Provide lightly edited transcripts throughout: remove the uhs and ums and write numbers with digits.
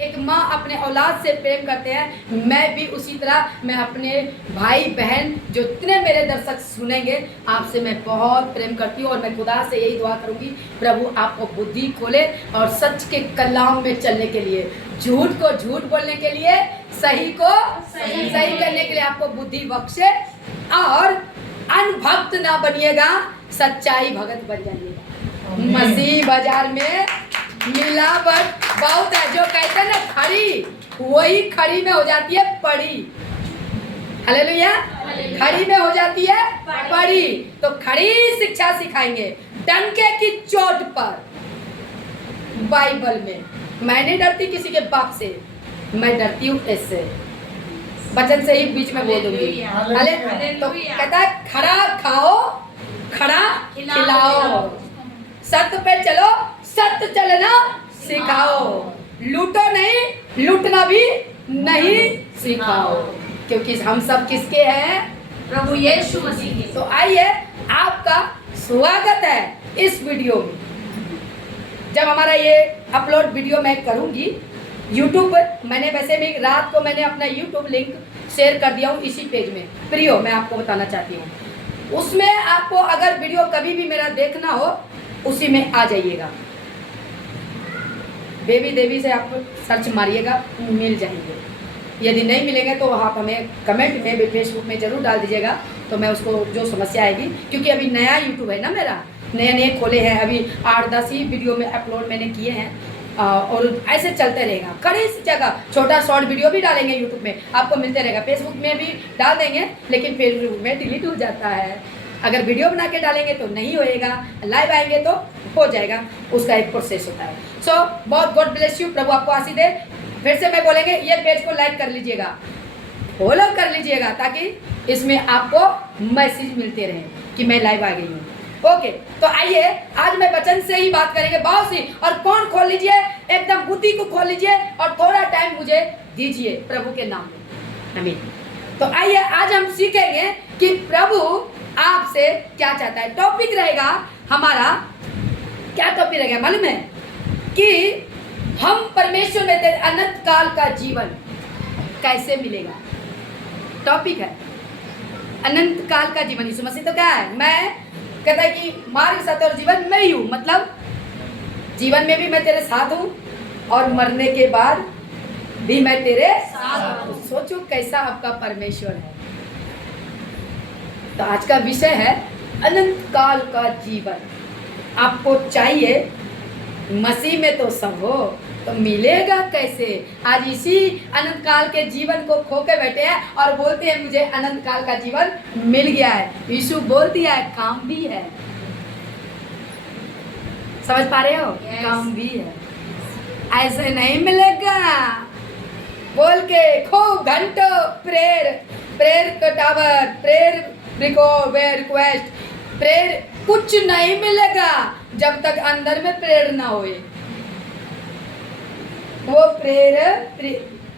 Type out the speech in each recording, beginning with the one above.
एक माँ अपने औलाद से प्रेम करते हैं, मैं भी उसी तरह मैं अपने भाई बहन जो इतने मेरे दर्शक सुनेंगे आपसे मैं बहुत प्रेम करती हूँ। और मैं खुदा से यही दुआ करूँगी, प्रभु आपको बुद्धि खोले और सच के कलाम में चलने के लिए, झूठ को झूठ बोलने के लिए, सही को सही करने के लिए आपको बुद्धि बख्शे और अनभक्त ना बनिएगा, सच्चाई भगत बन जाइएगा। मसीह बाजार में मिलावट बहुत है। जो कहते हैं ना खड़ी, वही खड़ी में हो जाती है पड़ी। हालेलुया। खड़ी में हो जाती है पड़ी। तो खड़ी शिक्षा सिखाएंगे डंके की चोट पर। बाइबल में मैं नहीं डरती किसी के बाप से, मैं डरती हूँ इससे, वचन से ही बीच में बोल दूंगी। हाले तो कहता है खड़ा खाओ, खड़ा खिलाओ, सत्य पे चलो, सत्य चलना सिखाओ, लूटो नहीं, लूटना भी नहीं सिखाओ, क्योंकि हम सब किसके हैं? प्रभु यीशु मसीह के। तो आइए, आपका स्वागत है इस वीडियो में। जब हमारा ये अपलोड वीडियो मैं करूंगी यूट्यूब पर, मैंने वैसे भी रात को मैंने अपना यूट्यूब लिंक शेयर कर दिया हूँ इसी पेज में। प्रियो, मैं आपको बताना चाहती हूँ, उसमें आपको अगर वीडियो कभी भी मेरा देखना हो उसी में आ जाइएगा। बेबी देवी से आप सर्च मारिएगा, मिल जाएंगे। यदि नहीं मिलेंगे तो आप हमें कमेंट में फेसबुक में ज़रूर डाल दीजिएगा, तो मैं उसको जो समस्या आएगी, क्योंकि अभी नया यूट्यूब है ना मेरा, नए नए खोले हैं, अभी 8-10 ही वीडियो में अपलोड मैंने किए हैं और ऐसे चलते रहेगा। कड़ी जगह छोटा शॉर्ट वीडियो भी डालेंगे यूट्यूब में, आपको मिलते रहेगा। फेसबुक में भी डाल देंगे, लेकिन फेसबुक में डिलीट हो जाता है। अगर वीडियो बना के डालेंगे तो नहीं होएगा, लाइव आएंगे तो हो जाएगा, उसका एक प्रोसेस होता है। सो बहुत गॉड ब्लेस यू, प्रभु आपको आशीष दे। फिर से मैं बोलेंगे, ये पेज को लाइक कर लीजिएगा, फॉलो कर लीजिएगा, ताकि इसमें आपको मैसेज मिलते रहे कि मैं लाइव आ गई हूँ। ओके, तो आइए आज मैं वचन से ही बात करेंगे बहुत सी। और कौन खोल लीजिए, एकदम बुद्धि को खोल लीजिए और थोड़ा टाइम मुझे दीजिए प्रभु के नाम में, आमीन। तो आइए आज हम सीखेंगे कि प्रभु आपसे क्या चाहता है। टॉपिक रहेगा हमारा, क्या टॉपिक रहेगा मालूम है? कि हम परमेश्वर में तेरे अनंत काल का जीवन कैसे मिलेगा। टॉपिक है अनंत काल का जीवन। यीशु मसीह तो क्या है? मैं कहता है कि मार्ग सत्य और जीवन मैं ही हूँ, मतलब जीवन में भी मैं तेरे साथ हूँ और मरने के बाद भी मैं तेरे साथ हूँ। सोचो कैसा आपका परमेश्वर है। तो आज का विषय है अनंत काल का जीवन। आपको चाहिए, मसीह में तो सब हो, तो मिलेगा कैसे? आज इसी अनंत काल के जीवन को खो के बैठे हैं और बोलते हैं मुझे अनंत काल का जीवन मिल गया है। यीशु बोल दिया है, काम भी है। समझ पा रहे हो? Yes. काम भी है, ऐसे नहीं मिलेगा। बोल के खूब घंटों प्रेयर, प्रेयर का टावर, प्रेयर रिक्वेस्ट, प्रेयर, कुछ नहीं मिलेगा जब तक अंदर में प्रेयर ना होए। वो प्रेयर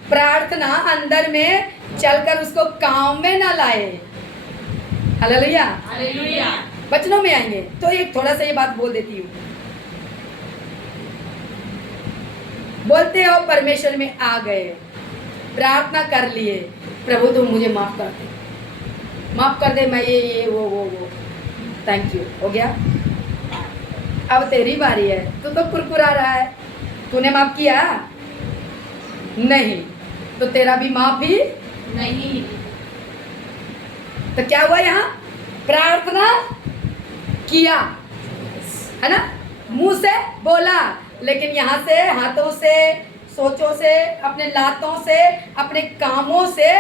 प्रार्थना अंदर में चलकर उसको काम में ना लाए। Hallelujah, hallelujah. वचनों में आएंगे तो एक थोड़ा सा ये बात बोल देती हूँ। बोलते हो परमेश्वर में आ गए, प्रार्थना कर लिए, प्रभु तुम मुझे माफ कर दे, माफ कर दे, मैं ये वो थैंक यू, हो गया। अब तेरी बारी है, तू तो कुरकुरा रहा है, तूने माफ किया नहीं, तो तेरा भी माफ ही नहीं। तो क्या हुआ? यहाँ प्रार्थना किया है ना, मुंह से बोला, लेकिन यहाँ से हाथों से, सोचों से, अपने लातों से, अपने कामों से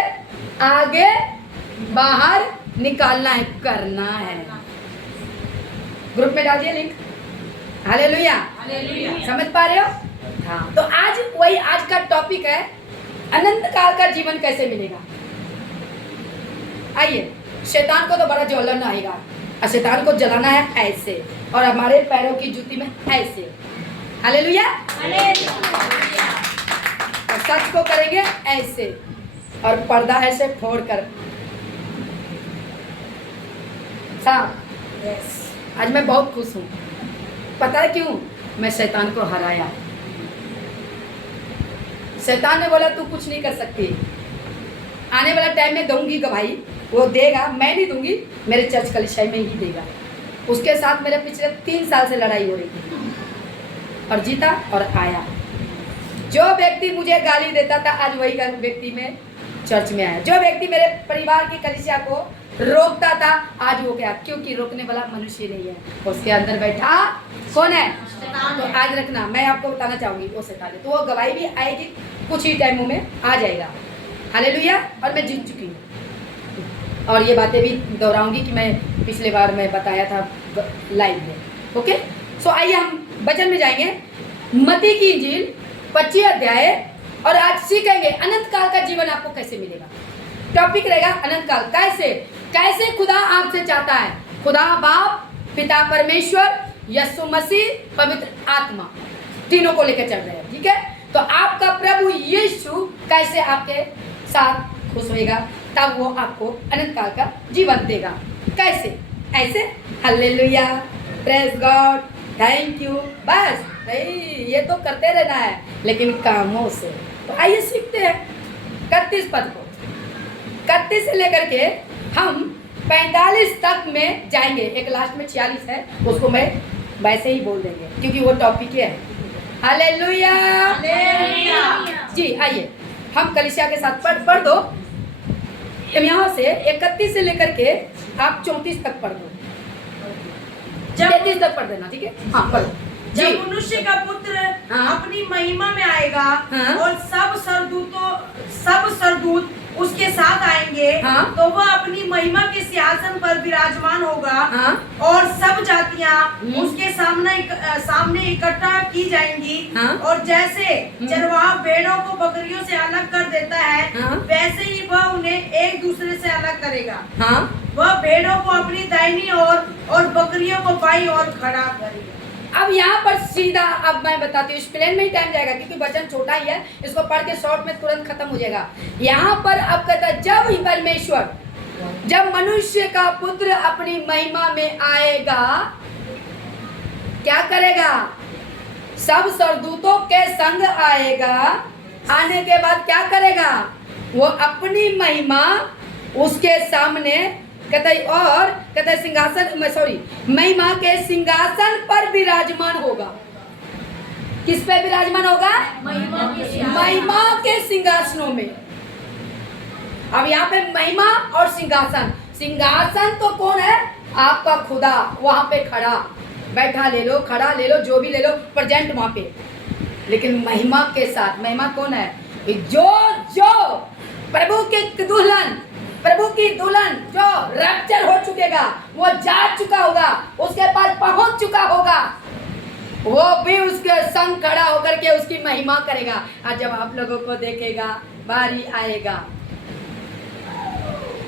आगे बाहर निकालना है, करना है। ग्रुप में डालिए लिंक। Hallelujah, hallelujah. समझ पा रहे हो? हाँ, तो आज वही आज का टॉपिक है, अनंत काल का जीवन कैसे मिलेगा। आइए, शैतान को तो बड़ा जलन आएगा और शैतान को जलाना है ऐसे, और हमारे पैरों की जूती में ऐसे। Hallelujah, hallelujah. और सच को करेंगे ऐसे, और पर्दा ऐसे फोड़कर। साहब, आज मैं बहुत खुश हूँ। पता है क्यों? मैं शैतान को हराया। शैतान ने बोला तू कुछ नहीं कर सकती, आने वाला टाइम में दूंगी गवाही, वो देगा, मैं नहीं दूंगी, मेरे चर्च कलीसिया में ही देगा। उसके साथ मेरे पिछले 3 साल से लड़ाई हो रही थी और जीता और आया। जो व्यक्ति मुझे गाली देता था आज वही व्यक्ति में चर्च में आया। जो व्यक्ति मेरे परिवार की कलीसिया को रोकता था आज वो क्या, क्योंकि रोकने वाला मनुष्य नहीं है, उसके अंदर बैठा कौन है? तो आज रखना, मैं आपको बताना चाहूंगी वो शैतान है। तो वो गवाही भी आएगी कुछ ही टाइमों में आ जाएगा। हालेलुया। और मैं जीत चुकी हूँ और ये बातें भी दोहराऊंगी कि मैं पिछले बार मैं बताया था लाइव में। ओके, सो आइए हम वचन में जाएंगे। मत्ती की इंजील 25 अध्याय और आज सीखेंगे अनंत काल का जीवन आपको कैसे मिलेगा। टॉपिक रहेगा अनंत काल। कैसे खुदा आपसे चाहता है। खुदा बाप, पिता परमेश्वर, यीशु मसीह, पवित्र आत्मा, तीनों को लेकर चल रहे हैं। ठीक है, तो आपका प्रभु यीशु कैसे आपके साथ खुश होएगा, तब वो आपको अनंत काल का जीवन देगा। कैसे? ऐसे hallelujah, praise God, thank you, बस नहीं, ये तो करते रहना है लेकिन कामों से। तो आइए सीखते हैं 31 पद को। 31 से लेकर के हम 45 तक में जाएंगे। एक लास्ट में 46 है, उसको मैं वैसे ही बोल देंगे क्योंकि वो टॉपिक है। हालेलुया जी। आइए हम कलीसिया के साथ पढ़ दो। यहाँ से 31 से लेकर के आप 34 तक पढ़ दो, 33 तक पढ़ देना। ठीक है, हाँ पढ़ो। जब मनुष्य का पुत्र अपनी महिमा में आएगा और सब सरदूत उसके साथ आएंगे, तो वह अपनी महिमा के सिंहासन पर विराजमान होगा और सब जातियां उसके सामने इकट्ठा की जाएंगी। और जैसे चरवाहा भेड़ों को बकरियों से अलग कर देता है, वैसे ही वह उन्हें एक दूसरे से अलग करेगा। वह भेड़ों को अपनी दाहिनी ओर और बकरियों को बाईं ओर खड़ा करेगा। अब यहाँ पर सीधा अब मैं बताती हूँ, इस प्लेन में ही टाइम जाएगा क्योंकि वचन छोटा ही है, इसको पढ़ के शॉर्ट में तुरंत खत्म हो जाएगा। यहाँ पर अब कहता है जब परमेश्वर, जब मनुष्य का पुत्र अपनी महिमा में आएगा, क्या करेगा? सब सरदूतों के संग आएगा। आने के बाद क्या करेगा? वो अपनी महिमा उसके सामने कहता है, और कहता है सिंहासन महिमा के सिंहासन पर विराजमान होगा। किस पे विराजमान होगा? महिमा के सिंहासनों में। अब यहाँ पे महिमा और सिंहासन। सिंहासन तो कौन है? आपका खुदा वहां पे खड़ा, बैठा ले लो, खड़ा ले लो, जो भी ले लो, प्रेजेंट वहां पे। लेकिन महिमा के साथ, महिमा कौन है? जो प्रभु के दुल्हन, प्रभु की दुल्हन जो रैप्चर हो चुकेगा, वो जा चुका होगा, उसके पास पहुंच चुका होगा, वो भी उसके संग खड़ा होकर के उसकी महिमा करेगा। और जब आप लोगों को देखेगा, बारी आएगा,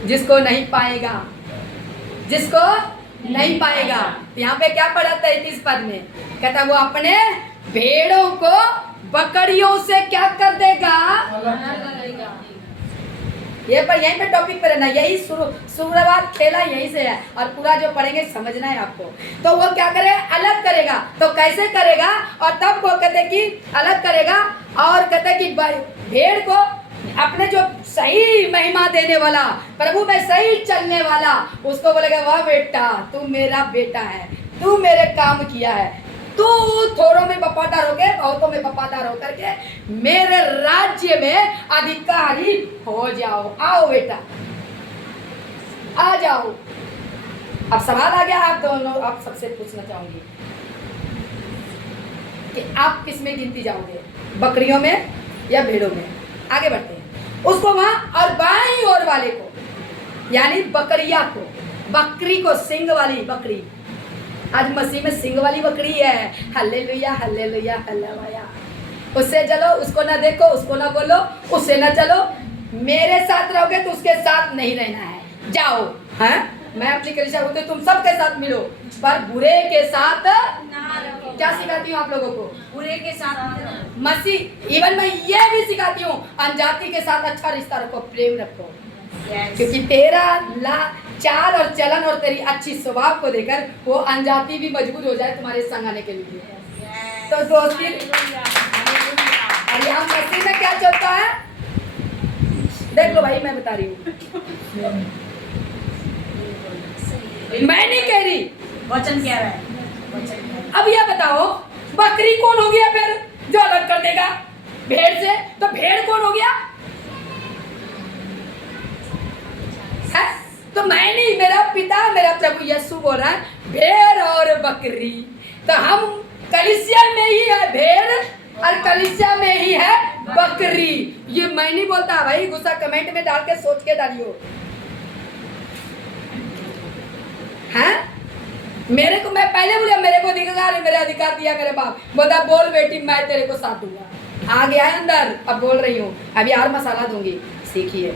जिसको नहीं पाएगा, जिसको नहीं पाएगा। यहाँ पे क्या पढ़ा था 31 पद में? कहता वो अपने भेड़ों को बकरियों से क्या कर देगा? ये पर यहीं पे टॉपिक पे रहना, यही शुरुआत खेला यहीं से है और पूरा जो पढ़ेंगे समझना है आपको। तो वो क्या करे? अलग करेगा। तो कैसे करेगा? और तब वो कहते कि अलग करेगा और कहते कि भेड़ को अपने जो सही महिमा देने वाला, प्रभु में सही चलने वाला, उसको बोलेगा वाह बेटा, तू मेरा बेटा है, तू मेरे काम किया है, तू थोड़ों में वफादार होके बहुतों में वफादार होकर के मेरे राज्य में अधिकारी हो जाओ। आओ बेटा, आ जाओ। अब सवाल आ गया आप दोनों, आप सबसे पूछना चाहूंगी कि आप किस में गिनती जाओगे, बकरियों में या भेड़ों में? आगे बढ़ते हैं। उसको वहां और बाईं ओर वाले को, यानी बकरिया को, बकरी को, सिंग वाली बकरी। आज मसीह में सिंग वाली बकरी है। Hallelujah, hallelujah, hallelujah. उससे चलो, उसको ना देखो, उसको ना बोलो, उससे ना चलो। मेरे साथ रहोगे तो उसके साथ नहीं रहना है। जाओ, हैं? मैं अपनी कलीसिया बोलती हूँ तुम सबके साथ मिलो, पर बुरे के साथ क्या सिखाती हूँ आप लोगों को? बुरे के साथ मसीह इवन मैं ये भी सिखाती हूँ अनजाति के साथ अच्छा रिश्ता रखो, प्रेम रखो। क्योंकि तेरा चाल और चलन और तेरी अच्छी स्वभाव को देखकर वो अनजाति भी मजबूर हो जाए तुम्हारे संग आने के लिए। तो दोस्ती, अरे हम मसीह में क्या देख लो भाई, मैं बता रही हूँ, मैं नहीं कह रही, वचन कह रहा है, वचन कह रहा है। अब यह बताओ बकरी कौन हो गया फिर जो अलग कर देगा भेड़ से? तो भेड़ कौन हो गया है? तो मैं नहीं, मेरा पिता, मेरा प्रभु यीशु बोल रहा है भेड़ और बकरी। तो हम कलीसिया में ही है भेड़ और कलीसिया में ही है बकरी। ये मैं नहीं बोलता भाई, गुस्सा कमेंट में डाल के सोच के डालियो। हैं? मेरे को, मैं पहले बोला मेरे को अधिकार, मेरे अधिकार दिया मेरे बाप, बोला बोल बेटी मैं तेरे को साथ दूंगा। आ गया है अंदर, अब बोल रही हूँ, अभी और मसाला दूंगी, सीखिए।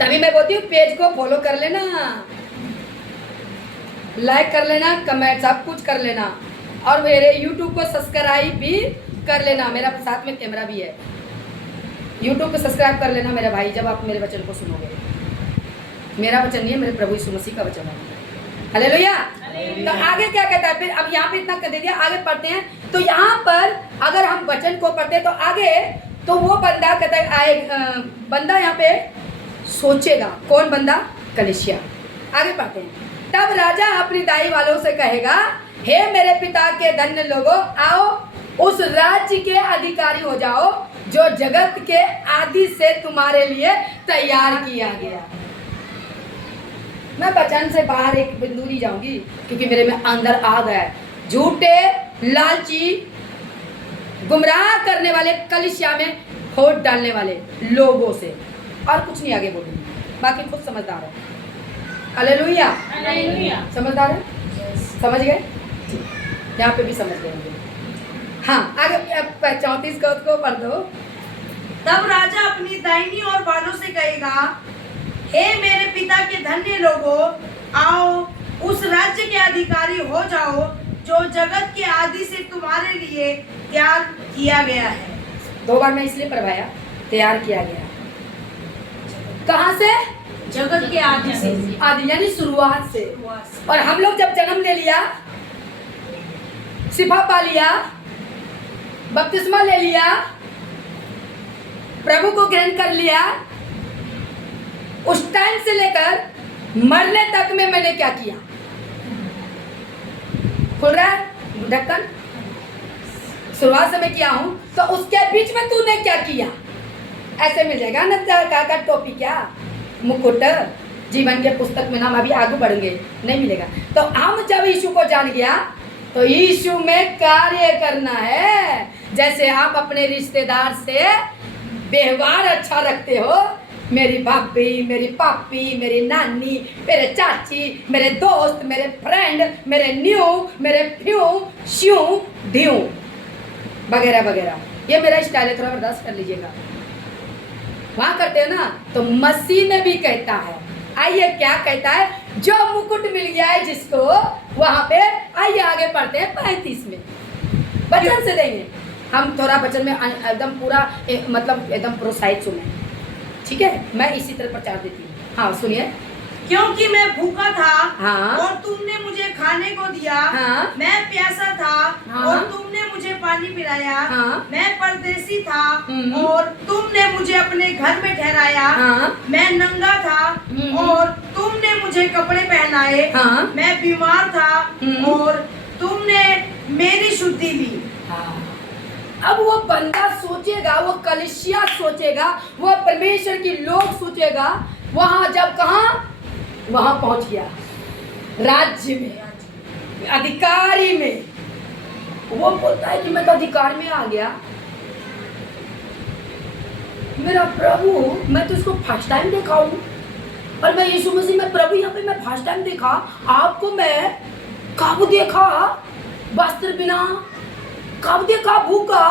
तभी मैं बोलती हूँ पेज को फॉलो कर लेना, लाइक कर लेना, कमेंट सब कुछ कर लेना, और मेरे यूट्यूब को सब्सक्राइब भी कर लेना। मेरा साथ में कैमरा भी है, यूट्यूब को सब्सक्राइब कर लेना मेरा भाई, जब आप मेरे वचन को सुनोगे। मेरा वचन नहीं है, मेरे प्रभु यीशु मसीह का वचन है। हालेलुया। तो आगे क्या कहता है फिर? अब यहाँ पे इतना कर दे दिया, आगे पढ़ते हैं। तो यहाँ पर अगर हम वचन को पढ़ते हैं तो आगे, तो वो बंदा कहता है आए, बंदा यहाँ पे सोचेगा। कौन बंदा? कलीसिया। आगे पढ़ते हैं। तब राजा अपनी दाई वालों से कहेगा, हे मेरे पिता के धन्य लोगों, आओ उस राज्य के अधिकारी हो जाओ जो जगत के आदि से तुम्हारे लिए तैयार किया गया। मैं वचन से बाहर एक बिंदु नहीं जाऊंगी, क्योंकि मेरे में अंदर आ गया है। झूठे, लालची, गुमराह करने वाले कलीसिया में खोट डालने वाले लोगों से, और कुछ नहीं आगे बोलूंगी, बाकी खुद समझदार है। हालेलुया। हालेलुया। समझदार है? समझ गए? यहाँ पे भी समझ गए होंगे। हाँ, आगे 34 को पढ़ दो। तब राजा अपनी दाहिनी ओर वालों से कहेगा, हे मेरे पिता के धन्य लोगों, आओ उस राज्य के अधिकारी हो जाओ जो जगत के आदि से तुम्हारे लिए तैयार किया गया है। 2 बार मैं इसलिए पढ़वाया, तैयार किया गया। कहाँ से? जगत के आदि से, आदि यानी शुरुआत से। और हम लोग जब जन्म ले लिया, सिफा पा लिया, बपतिस्मा ले लिया, प्रभु को ग्रहण कर लिया, उस टाइम से लेकर मरने तक में मैंने क्या किया? खुल रहा है ढक्कन? शुरुआत से मैं किया हूं, तो उसके बीच में तूने क्या किया? ऐसे मिल जाएगा ना का टॉपिक, क्या मुकुट जीवन के पुस्तक में नाम। अभी आगे बढ़ेंगे, नहीं मिलेगा। तो हम जब यीशु को जान गया, तो यीशु में कार्य करना है। जैसे आप अपने रिश्तेदार से व्यवहार अच्छा रखते हो, मेरी भाभी, मेरी पापी, मेरी नानी, मेरे चाची, मेरे दोस्त, मेरे फ्रेंड, मेरे न्यू, मेरे फ्यू, श्यू, ड्यू वगैरह वगैरह, ये मेरा स्टाइल है, थोड़ा बर्दाश्त कर लीजिएगा। वहाँ करते हैं ना, तो मसीह में भी कहता है। आइए क्या कहता है? जो मुकुट मिल गया है जिसको, वहाँ पे आइए आगे पढ़ते हैं 35 में। वचन से देंगे हम, थोड़ा वचन में एकदम पूरा मतलब एकदम प्रोत्साहित सुने, ठीक है? मैं इसी तरह प्रचार देती हूँ। हाँ सुनिए। क्योंकि मैं भूखा था, हाँ, और तुमने मुझे खाने को दिया, हाँ, मैं प्यासा था, हाँ, और तुमने मुझे पानी पिलाया, हाँ, मैं परदेसी था, और तुमने मुझे अपने घर में ठहराया, हाँ, मैं नंगा था, और तुमने मुझे कपड़े पहनाए, हाँ, मैं बीमार था, और तुमने मेरी शुद्धि ली। हाँ। अब वो बंदा सोचेगा, वो कलीसिया सोचेगा, वो परमेश्वर की लोग सोचेगा। वहां जब कहा वहां पहुंच गया राज्य में, अधिकारी में, वो बोलता है कि मैं तो अधिकार में आ गया। मेरा प्रभु, मैं तो इसको फर्स्ट टाइम देखा हूँ, और मैं यीशु मसीह में प्रभु यहाँ पे मैं फर्स्ट टाइम देखा। आपको मैं कब देखा वस्त्र बिना, कब देखा भूखा,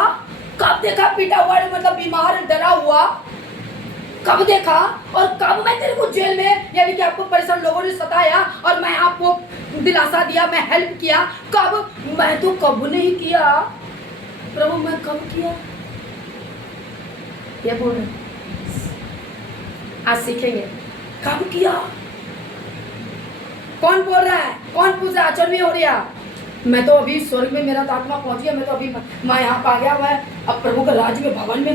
कब देखा पीटा हुआ, मतलब बीमार डरा हुआ, कब देखा? और कब मैं तेरे को जेल में, यानी कि आपको परेशान लोगों ने सताया और मैं आपको दिलासा दिया, मैं हेल्प किया, कब? मैं तो कब नहीं किया प्रभु, मैं कब किया? ये बोल रहे, आज सीखेंगे कब किया। कौन बोल रहा है? कौन पूछ रहा है? चल भी हो रहा, मैं तो अभी स्वर्ग में मेरा तो आत्मा पहुंच गया, मैं तो अभी मैं यहाँ पे आ गया, मैं अब प्रभु के राज्य में, भवन में,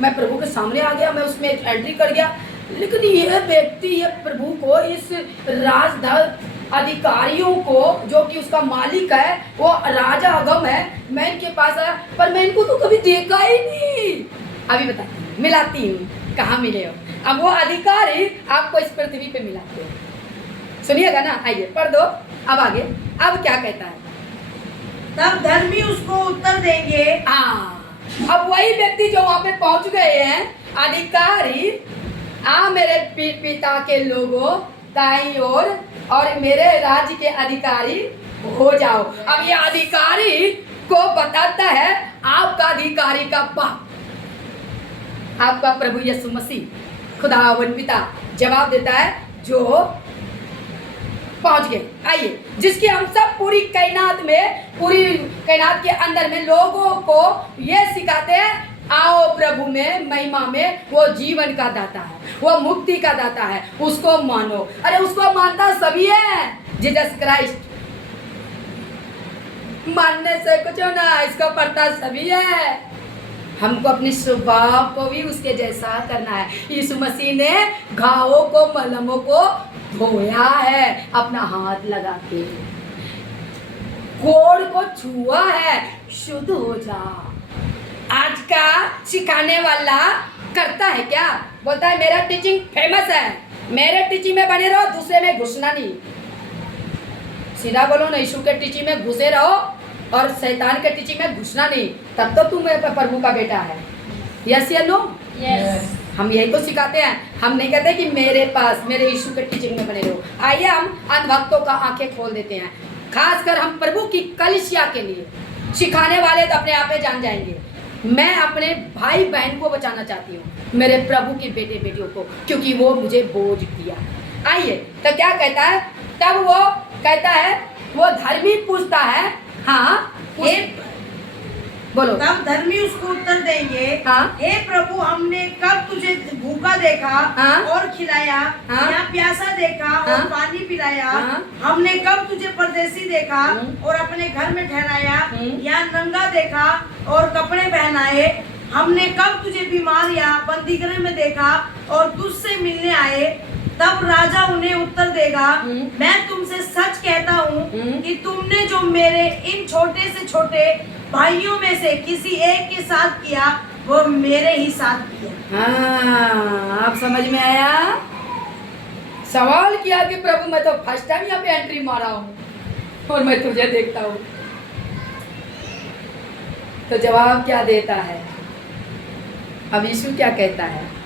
मैं प्रभु के सामने आ गया, मैं उसमें एंट्री कर गया। लेकिन ये व्यक्ति, ये प्रभु को, इस राजधर अधिकारियों को, जो कि उसका मालिक है, वो राजा अगम है, मैं इनके पास आया, पर मैं इनको तो कभी देखा ही नहीं। अभी बताती हूँ, मिलाती हूँ, कहाँ मिले हो। अब वो अधिकारी आपको इस पृथ्वी पे मिलाते हैं, सुनिएगा ना, आइए पढ़ दो अब आगे। अब क्या कहता है? तब धर्मी उसको उत्तर देंगे। अब वही व्यक्ति जो वहां पे पहुंच गए हैं, अधिकारी, मेरे पिता के लोगों दाईं ओर और मेरे राज्य के अधिकारी हो जाओ। अब ये अधिकारी को बताता है आपका अधिकारी का बाप, आपका प्रभु यीशु मसीह, खुदावंद पिता जवाब देता है, जो पहुंच गए। आइए, जिसकी हम सब पूरी कायनात के अंदर में लोगों को ये सिखाते हैं, आओ प्रभु में, महिमा में, वो जीवन का दाता है, वो मुक्ति का दाता है, उसको मानो। अरे उसको मानता सभी है, जीसस क्राइस्ट, मानने से कुछ ना, इसको पढ़ता सभी है। हमको अपने स्वभाव को भी उसके जैसा करना है। यीशु मसीह ने घावों को, मलमों को धोया है, अपना हाथ लगा के कोड़ को छुआ है, शुद्ध हो जा। आज का सिखाने वाला करता है क्या? बोलता है मेरा टीचिंग फेमस है, मेरे टीचिंग में बने रहो, दूसरे में घुसना नहीं। सीधा बोलो ना, यीशु के टीचिंग में घुसे रहो और शैतान के टीचिंग में घुसना नहीं, तब तो तुम प्रभु का बेटा है। यस या नो? यस। हम यही तो सिखाते हैं, हम नहीं कहते कि मेरे पास, मेरे यीशु के टीचिंग में बने रहो। आइए हम अंधभक्तों का आंखें खोल देते हैं, खासकर हम प्रभु की कलीसिया के लिए। सिखाने वाले तो अपने आप में जान जाएंगे, मैं अपने भाई बहन को बचाना चाहती हूँ, मेरे प्रभु के बेटे बेटियों को, क्योंकि वो मुझे बोझ दिया। आइए, तो क्या कहता है? तब वो कहता है, वो धर्मी पूछता है, हाँ बोलो। तब धर्मी उसको उत्तर देंगे, हाँ? हे प्रभु, हमने कब तुझे भूखा देखा, हाँ? और खिलाया, हाँ? या प्यासा देखा, हाँ? और पानी पिलाया, हाँ? हमने कब तुझे परदेसी देखा और अपने घर में ठहराया, या नंगा देखा और कपड़े पहनाए? हमने कब तुझे बीमार या बंदीगृह में देखा और तुझसे मिलने आए? तब राजा उन्हें उत्तर देगा, मैं तुमसे सच कहता हूँ कि तुमने जो मेरे इन छोटे से छोटे भाइयों में से किसी एक के साथ किया, वो मेरे ही साथ किया। हाँ, आप समझ में आया? सवाल किया कि प्रभु मैं तो फर्स्ट टाइम यहाँ पे एंट्री मारा हूँ और मैं तुझे देखता हूँ, तो जवाब क्या देता है? अब यीशु क्या कहता है?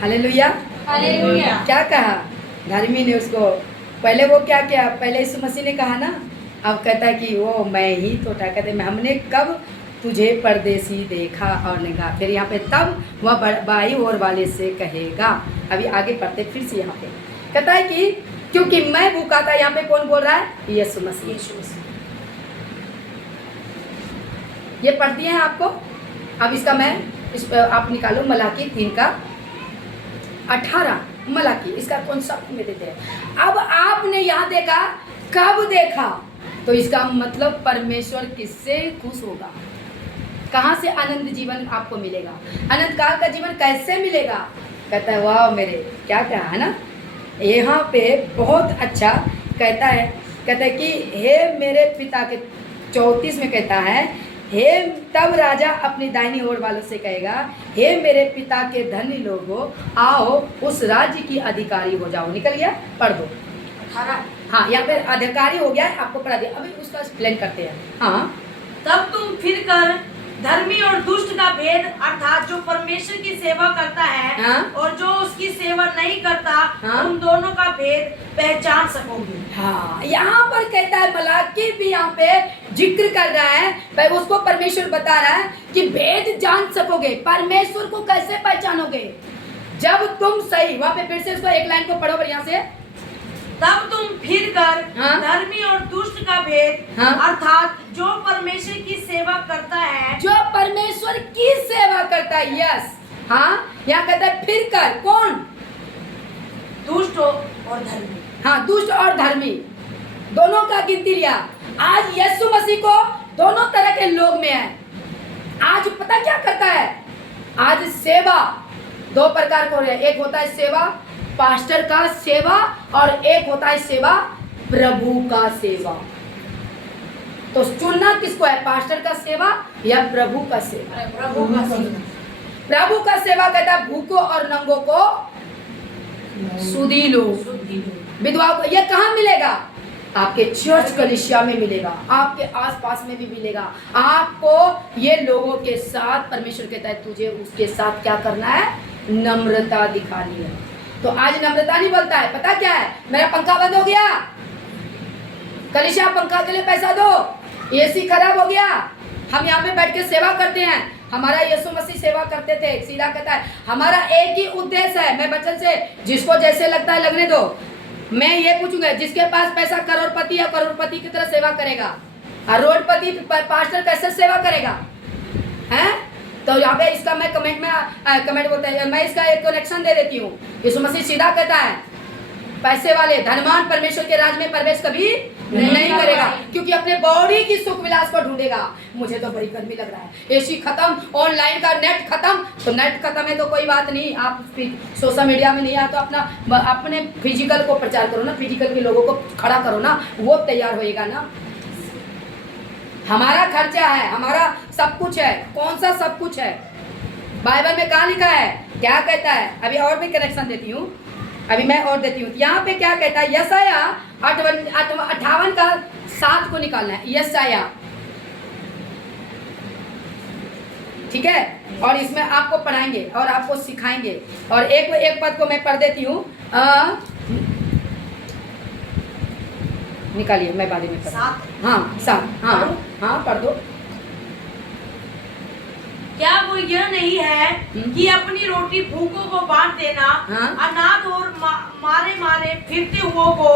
Hallelujah, hallelujah. क्या कहा धर्मी ने उसको? पहले वो क्या किया? पहले यीशु मसीह ने कहा ना, अब कहता है कि वो मैं ही तो था। कहते हमने कब तुझे परदेसी देखा और नहीं कहा। फिर यहाँ पे तब वह बाई और वाले से कहेगा। अभी आगे पढ़ते फिर से यहाँ पे कहता है कि क्योंकि मैं भूखा था। यहाँ पे कौन बोल रहा है? यीशु मसीह। यीशु मसीह ये पढ़ दिए हैं आपको। अब इसका मैं आप निकालो मलाकी 3:18। मलाकी इसका कौन सा में देते हैं। अब आपने यहाँ देखा, कब देखा, तो इसका मतलब परमेश्वर किससे खुश होगा, कहाँ से आनंद जीवन आपको मिलेगा, अनंत काल का जीवन कैसे मिलेगा। कहता है वाह मेरे, क्या कहा है ना यहाँ पे, बहुत अच्छा कहता है कि हे मेरे पिता के 34 में कहता है, हे तब राजा अपनी दाहिनी ओर वालों से कहेगा, हे मेरे पिता के धनी लोगों, आओ उस राज्य की अधिकारी हो जाओ। निकल गया, पढ़ दो 18। हाँ, यहाँ पे अधिकारी हो गया है, आपको पढ़ा दिया। अभी उसका एक्सप्लेन करते हैं। हाँ, तब तुम फिर कर धर्मी और दुष्ट का भेद, अर्थात जो परमेश्वर की सेवा करता है, हाँ? और जो उसकी सेवा नहीं करता, हाँ? उन दोनों का भेद पहचान सकोगे। हाँ, यहाँ पर कहता है, मलाकी भी यहाँ पे जिक्र कर रहा है, भाई उसको परमेश्वर बता रहा है कि भेद जान सकोगे। परमेश्वर को कैसे पहचानोगे? जब तुम सही, वहाँ पे फिर से उसको एक लाइन को पढ़ो बढ़िया से। तब तुम फिर कर, हाँ? धर्मी और दुष्ट का भेद, हाँ? अर्थात जो परमेश्वर की सेवा करता है, जो परमेश्वर की सेवा करता है। यस, हाँ, यहाँ कहता है फिर कर, कौन? दुष्ट और धर्मी। हाँ, दुष्ट और धर्मी। दोनों का गिनती लिया। आज यीशु मसीह को दोनों तरह के लोग में है। आज पता क्या करता है, आज सेवा दो प्रकार को है। एक होता है सेवा पास्टर का सेवा और एक होता है सेवा प्रभु का सेवा। तो चुनना किसको है, पास्टर का सेवा या प्रभु का सेवा? प्रभु का सेवा। प्रभु का सेवा कहता है भूखों और नंगों को सुधी लो, विधवा को। ये कहाँ मिलेगा? आपके चर्च कलीसिया में मिलेगा, आपके आसपास में भी मिलेगा। आपको ये लोगों के साथ परमेश्वर कहता है तुझे उसके साथ क्या करना है, नम्रता दिखानी है। तो आज नम्रता नहीं बोलता है, पता क्या है, मेरा पंखा बंद हो गया, कलीसिया पंखा के लिए पैसा दो, एसी खराब हो गया, हम यहाँ पे बैठ के सेवा करते हैं। हमारा यीशु मसीह सेवा करते थे। सीधा कहता है हमारा एक ही उद्देश्य है, मैं बचन से जिसको जैसे लगता है लगने दो। मैं ये पूछूंगा, जिसके पास पैसा करोड़पति या करोड़पति की तरह सेवा करेगा, और रोडपति पास्टर कैसे सेवा करेगा? हैं? तो यहाँ पे इसका मैं कमेंट बोलता है, मैं इसका एक कनेक्शन दे देती हूँ। यीशु मसीह सीधा कहता है पैसे वाले धनवान परमेश्वर के राज में प्रवेश कभी नहीं करेगा, क्योंकि अपने बॉडी की सुख विलास को ढूंढेगा। मुझे तो बड़ी गर्मी लग रहा है, एसी खत्म, ऑनलाइन का नेट खत्म। तो नेट खत्म है तो कोई बात नहीं, आप सोशल मीडिया में नहीं आया तो अपने फिजिकल को प्रचार करो ना, फिजिकल के लोगों को खड़ा करो ना, वो तैयार होएगा ना। हमारा खर्चा है, हमारा सब कुछ है। कौन सा सब कुछ है? बाइबल में कहाँ लिखा है, क्या कहता है? अभी और भी कनेक्शन देती हूँ, अभी मैं और देती हूँ। यहाँ पे क्या कहता है, यशाया 58 का 7 को निकालना है, यशाया, ठीक है। और इसमें आपको पढ़ाएंगे और आपको सिखाएंगे। और एक पद को मैं पढ़ देती हूँ, निकालिए, मैं बाद में पढ़। हाँ 7, हाँ पढ़ दो। क्या वो यह नहीं है कि अपनी रोटी भूखों को बांट देना, अनाथ और मारे फिरते हुओं को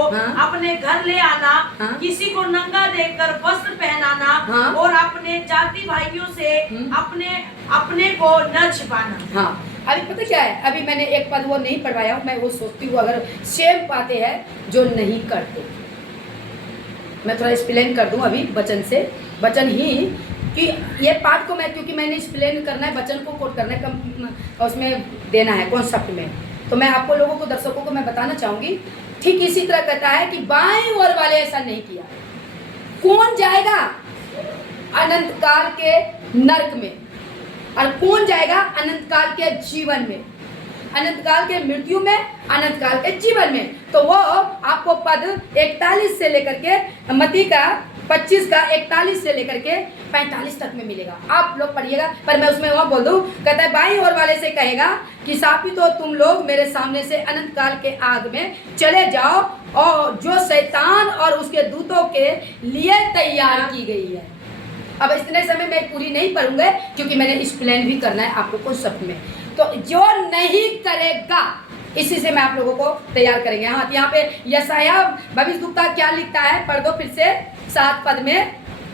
अपने घर ले आना, किसी को नंगा देखकर वस्त्र पहनाना, और अपने जाति भाइयों से अपने को न छिपाना। हाँ, अभी पता क्या है, अभी मैंने एक पद वो नहीं पढ़वाया हूँ। मैं वो सोचती हूँ अगर सेम पाते हैं जो नहीं करते, मैं थोड़ा एक्सप्लेन कर दूँ अभी वचन से, वचन ही कि ये पाठ को मैं, क्योंकि मैंने एक्सप्लेन करना है, वचन को कोट करना है, उसमें देना है कॉन्सेप्ट में। तो मैं आपको लोगों को, दर्शकों को मैं बताना चाहूँगी, ठीक इसी तरह कहता है कि बाएं ओर वाले ऐसा नहीं किया। कौन जाएगा अनंत काल के नरक में, और कौन जाएगा अनंत काल के जीवन में, अनंत काल के मृत्यु में, अनंत काल के जीवन में। तो वो आपको पद 41 से लेकर के मत्ती का 25 का 41 से लेकर के 45 तक में मिलेगा। आप लोग पढ़िएगा, पर मैं उसमें वहाँ बोल दूँ, कहता है बाईं ओर वाले से कहेगा कि शापित हो तुम लोग मेरे सामने से अनंत काल के आग में चले जाओ, और जो शैतान और उसके दूतों के लिए तैयार की गई है। अब इतने समय मैं पूरी नहीं पढ़ूंगा, क्योंकि मैंने एक्सप्लेन भी करना है आपको कॉन्सेप्ट में। तो जो नहीं करेगा, इसी से मैं आप लोगों को तैयार करेंगे। हाँ, यहाँ पे यशाया भविष्यद्वक्ता क्या लिखता है, पढ़ दो फिर से 7 पद में।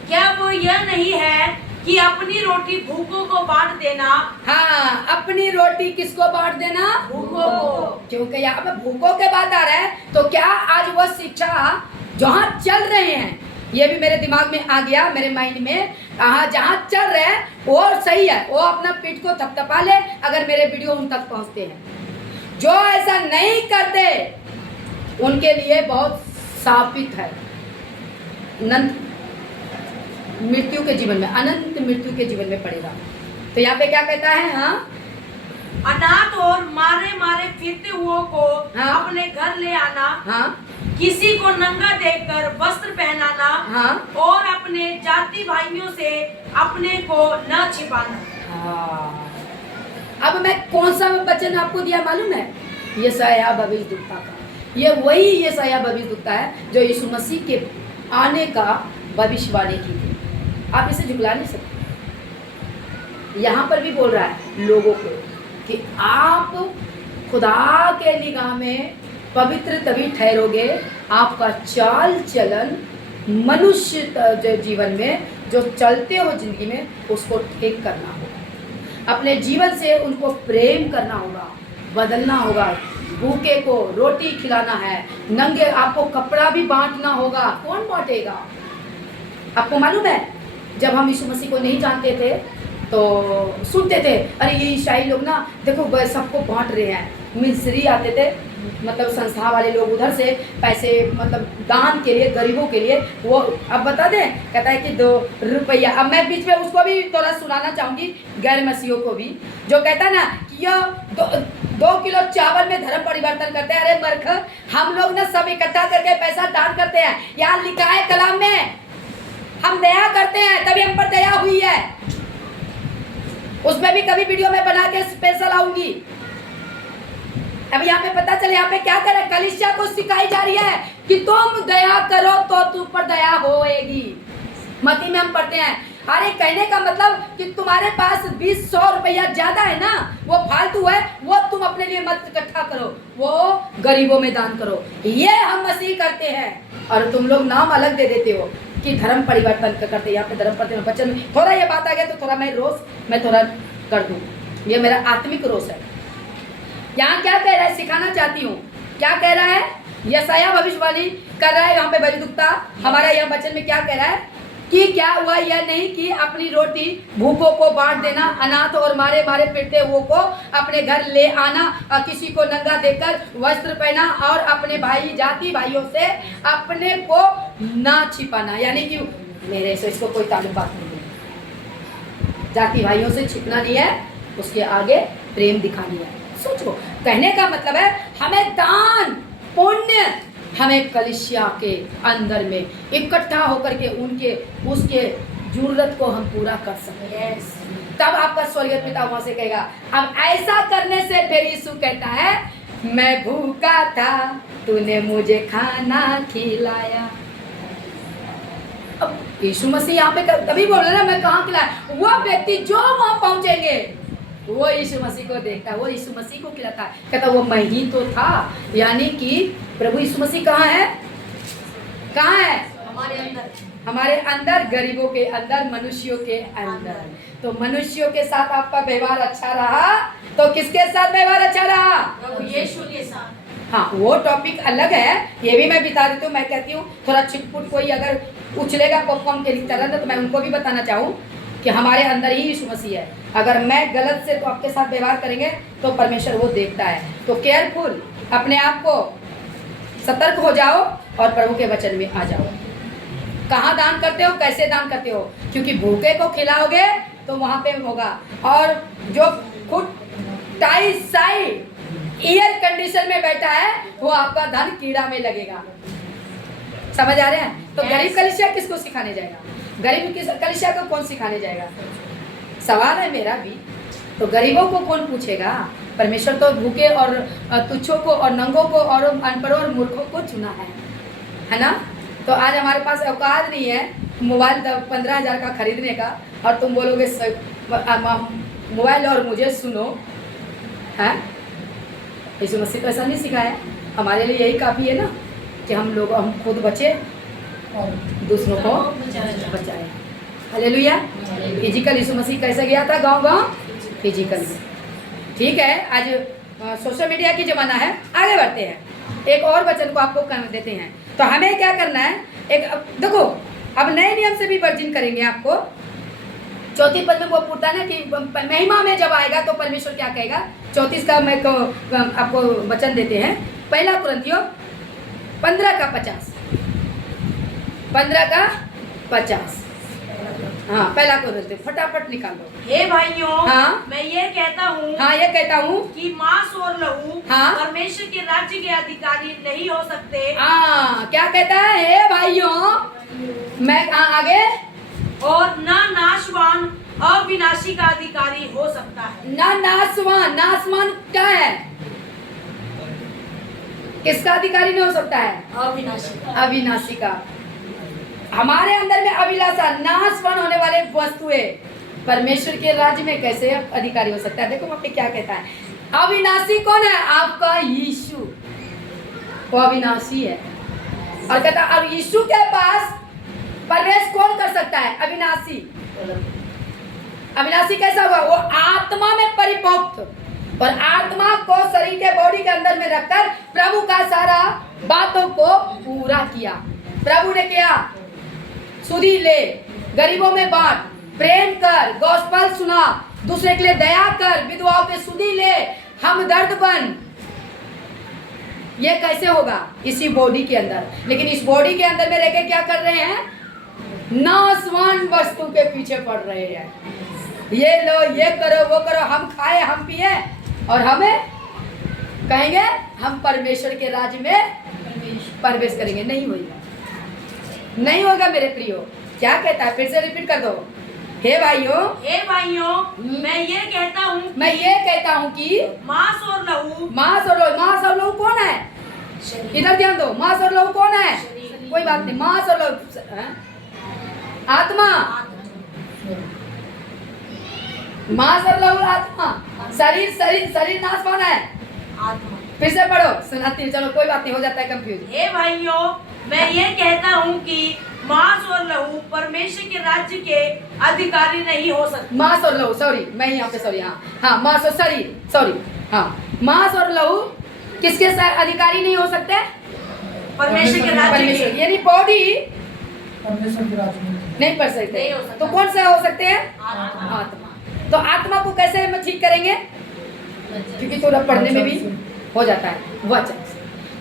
क्या वो यह नहीं है कि अपनी रोटी भूखों को बांट देना? हाँ, अपनी रोटी किसको बांट देना? भूखों को। क्योंकि यहाँ पे भूखों के बात आ रहा है, तो क्या आज वो शिक्षा जहाँ चल रहे हैं, ये भी मेरे दिमाग में आ गया, मेरे माइंड में, जहाँ चल रहे हैं वो सही है, वो अपना पीठ को थपथपा ले अगर मेरे वीडियो उन तक पहुँचते हैं। जो ऐसा नहीं करते उनके लिए बहुत शापित है, अनंत मृत्यु के जीवन में, अनंत मृत्यु के जीवन में पड़ेगा। तो यहाँ पे क्या कहता है, हाँ, अनाथ और मारे फिरते हुओं को अपने घर ले आना, हाँ, किसी को नंगा देखकर वस्त्र पहनाना, हाँ, और अपने जाति भाइयों से अपने को न छिपाना। हाँ। अब मैं कौन सा वचन आपको दिया मालूम है? यशाया भविष्यद्वक्ता का। ये वही यशाया भविष्यद्वक्ता है जो यीशु मसीह के आने का भविष्यवाणी की थी। आप इसे झुकला नहीं सकते। यहाँ पर भी बोल रहा है लोगों को कि आप खुदा के निगाह में पवित्र तभी ठहरोगे, आपका चाल चलन मनुष्य जो जीवन में जो चलते हो जिंदगी में उसको ठीक करना होगा, अपने जीवन से उनको प्रेम करना होगा, बदलना होगा, भूखे को रोटी खिलाना है, नंगे आपको कपड़ा भी बांटना होगा। कौन बांटेगा? आपको मालूम है जब हम यीशु मसीह को नहीं जानते थे तो सुनते थे अरे ये ईसाई लोग ना देखो सबको बांट रहे हैं। मिस्री आते थे, मतलब संस्था वाले लोग उधर से पैसे मतलब दान के लिए, गरीबों के लिए। वो अब बता दें, कहता है कि 2 रुपया। अब मैं बीच में उसको भी थोड़ा सुनाना चाहूँगी, गैर मसीहों को भी, जो कहता ना कि यह 2 किलो चावल में धर्म परिवर्तन करते हैं। अरे मूर्ख, हम लोग ना सब इकट्ठा करके पैसा दान करते हैं। यहाँ लिखा है कलाम में, हम दया करते हैं तभी हम पर दया हुई है। उसमें भी कभी वीडियो में बना के स्पेशल आऊंगी। अब यहाँ पे पता चले यहाँ पे क्या करे, कलीसिया को सिखाई जा रही है कि तुम दया करो तो तुम पर दया होएगी। मती में हम पढ़ते हैं, अरे कहने का मतलब कि तुम्हारे पास 20-100 रुपया ज्यादा है ना, वो फालतू है, वो तुम अपने लिए मत इकट्ठा करो, वो गरीबों में दान करो। ये हम मसीह करते हैं और तुम लोग नाम अलग दे देते हो कि धर्म परिवर्तन करते। यहाँ पे धर्म परिवर्तन बच्चन में थोड़ा ये बात आ गया तो थोड़ा मैं थोड़ा कर दूँ, ये मेरा आत्मिक रोष है। यहाँ क्या कह रहा है, सिखाना चाहती हूँ, क्या कह रहा है, यशायाह भविष्यवाणी कर रहा है यहाँ पे बलिदुक्ता। हमारा यह वचन में क्या कह रहा है कि क्या हुआ यह नहीं कि अपनी रोटी भूखों को बांट देना, अनाथ और मारे मारे फिरते हुओं को अपने घर ले आना, और किसी को नंगा देकर वस्त्र पहना, और अपने भाई जाति भाइयों से अपने को ना छिपाना। यानी कि मेरे से इसको कोई ताल्लुकात नहीं है, जाति भाइयों से छिपना नहीं है, उसके आगे प्रेम दिखानी है। सोचो, कहने का मतलब है हमें दान पुण्य, हमें कलीसिया के अंदर में इकट्ठा होकर के उसके जरूरत को हम पूरा कर सकें। तब आपका स्वर्गीय पिता वहां से कहेगा। अब ऐसा करने से फिर यीशु कहता है, मैं भूखा था तूने मुझे खाना खिलाया। अब यीशु मसीह यहाँ पे तभी बोल रहे ना, मैं कहाँ खिलाया। वो व्यक्ति जो वहां पहुंचेंगे वो यीशु मसीह को देखता है, वो यीशु मसीह को खिलाता है, कहता वो मैं ही तो था। यानी कि प्रभु यीशु मसीह कहाँ है? कहाँ है? हमारे अंदर, गरीबों के अंदर, मनुष्यों के अंदर। तो मनुष्यों के साथ आपका व्यवहार अच्छा रहा तो किसके साथ व्यवहार अच्छा रहा? प्रभु यीशु के साथ। हाँ, वो टॉपिक अलग है, ये भी मैं बता देती हूँ। मैं कहती हूँ थोड़ा छिटपुट कोई अगर उछलेगा पॉपकॉर्न के तरह तो मैं उनको भी बताना चाहूँ कि हमारे अंदर ही यीशु मसीह है। अगर मैं गलत से तो आपके साथ व्यवहार करेंगे तो परमेश्वर वो देखता है। तो केयरफुल, अपने आप को सतर्क हो जाओ और प्रभु के वचन में आ जाओ। कहाँ दान करते हो, कैसे दान करते हो, क्योंकि भूखे को खिलाओगे तो वहाँ पे होगा। और जो खुद टाई साई एयर कंडीशन में बैठा है वो आपका धन कीड़ा में लगेगा। समझ आ रहे हैं? तो गरीब कलीसिया किसको सिखाने जाएगा? गरीब कलीसिया को कौन सिखाने जाएगा? सवाल है मेरा भी। तो गरीबों को कौन पूछेगा? परमेश्वर तो भूखे और तुच्छों को और नंगों को और अनपढ़ों और मूर्खों को चुना है ना? तो आज हमारे पास औकात नहीं है मोबाइल 15,000 का खरीदने का, और तुम बोलोगे मोबाइल और मुझे सुनो, है? यीशु मसीह तो ऐसा नहीं सिखाया। हमारे लिए यही काफ़ी है ना कि हम खुद बचे और दूसरों को बचाए। हालेलुया। फिजिकल यीशु मसीह कैसे गया था गांव फिजिकल। ठीक है, आज सोशल मीडिया की ज़माना है, आगे बढ़ते हैं। एक और वचन को आपको कर देते हैं। तो हमें क्या करना है, देखो अब नए नियम से भी वर्जिन करेंगे आपको। 34 पद में वो पूछता है ना कि महिमा में जब आएगा तो परमेश्वर क्या कहेगा। 34 का मैं को आपको वचन देते हैं। 1 कुरिन्थियों 15:50। 15:50। हाँ, 1 कुरिन्थियों फटाफट निकालो। हे भाइयों, हाँ, मैं ये कहता हूँ, हाँ ये कहता हूँ कि मांस और लहू हाँ, परमेश्वर के राज्य के अधिकारी नहीं हो सकते। हाँ, क्या कहता है? हे भाइयों, मैं आगे, और ना नाशवान अविनाशी का अधिकारी हो सकता है। ना नासवान, नासवान क्या है? किसका अधिकारी नहीं हो सकता है? अविनाशी का। अविनाशी का। हमारे अंदर में अभिलाषा, नाशवान होने वाले वस्तुएं परमेश्वर के राज्य में कैसे अधिकारी हो सकता है? देखो वहां पे क्या कहता है, अविनाशी कौन है? आपका यीशु, वो अविनाशी है। और कहता है अब यीशु के पास प्रवेश कौन कर सकता है? अविनाशी। अविनाशी कैसा हुआ? वो आत्मा में परिपक्व, और आत्मा को शरीर के बॉडी के अंदर में रखकर प्रभु का सारा बातों को पूरा किया। प्रभु ने किया, सुधी ले, गरीबों में बांट, प्रेम कर, गॉस्पेल सुना, दूसरे के लिए दया कर, विधवाओं पे सुधी ले, हमदर्द बन। ये कैसे होगा? इसी बॉडी के अंदर। लेकिन इस बॉडी के अंदर में रहकर क्या कर रहे हैं? नाशवान वस्तु के पीछे पड़ रहे हैं। ये लो, ये करो, वो करो, हम खाए, हम पिए, और हमें कहेंगे हम परमेश्वर के राज्य में प्रवेश करेंगे। नहीं होगा, नहीं होगा मेरे प्रियो। क्या कहता है? फिर से रिपीट कर दो। हे भाइयों, हे भाइयों, मैं ये कहता हूँ कि मांस और लहू, मांस और लहू कौन है? इधर ध्यान दो। मांस और लहू कौन है? कोई बात नहीं। मांस और लहू, आत्मा, मांस और लहू आत्मा, शरीर नाशवान है। आत्मा। फिर से पढ़ो, सुनाती। चलो कोई बात नहीं, हो जाता है कंफ्यूज। हे भाइयों, मैं ये कहता हूँ कि मांस और लहू परमेश्वर के राज्य के अधिकारी नहीं हो सकते। मांस और लहू, सॉरी, मैं यहाँ पे सॉरी, हाँ, मांस और शरीर, सॉरी, हाँ, मांस और लहू किसके अधिकारी नहीं हो सकते? परमेश्वर के राज्य के। यानी बॉडी परमेश्वर के राज्य में नहीं पढ़ सकते, नहीं हो सकता। तो कौन सा हो सकते हैं? आत्मा। आत्मा। तो आत्मा को कैसे हम ठीक करेंगे? क्योंकि थोड़ा पढ़ने में भी हो जाता है। वचन।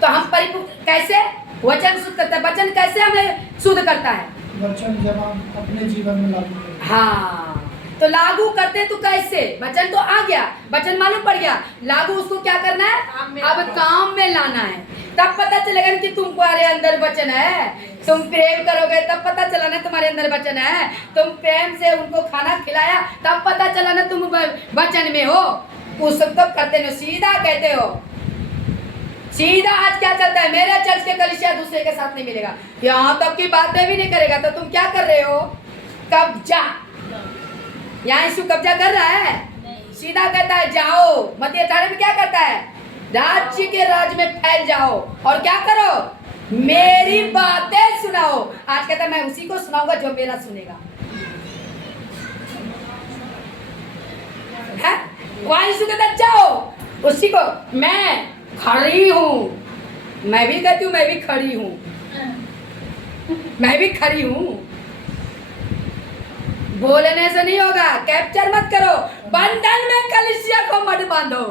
तो हम परिपूर्ण कैसे वचन शुद्ध करता है? वचन कैसे हमें शुद्ध करता है? वचन जब हम अपने जीवन में लागू करें। हाँ, तो लागू करते तो कैसे? वचन तो आ गया, वचन मालूम पड़ गया, लागू उसको क्या करना है? अब काम में लाना है। तब पता चलेगा कि तुम्हारे अंदर वचन है। तुम प्रेम करोगे तब पता चला ना तुम्हारे अंदर वचन है। तुम प्रेम से उनको खाना खिलाया तब पता चला ना तुम वचन में हो। उस सब तो करते नहीं, सीधा कहते हो। सीधा आज क्या चलता है? मेरे चर्च के कलीसिया दूसरे के साथ नहीं मिलेगा, यहाँ तक की बातें भी नहीं करेगा। तो तुम क्या कर रहे हो? कब्जा। यहाँ यीशु कब्जा कर रहा है? सीधा कहता है जाओ। मत्ती 18 में क्या करता है? राज्य के राज में फैल जाओ और क्या करो? मेरी बातें सुनाओ। आज कहता है मैं उसी को सुनाऊंगा जो मेरा सुनेगा। है? वहाँ यीशु कहता है जाओ उसी को। मैं खड़ी हूँ, मैं भी कहती हूँ मैं भी खड़ी हूँ, मैं भी खड़ी हूँ। बोलने से नहीं होगा, कैप्चर मत करो। बंधन में कलीसिया को मत बांधो,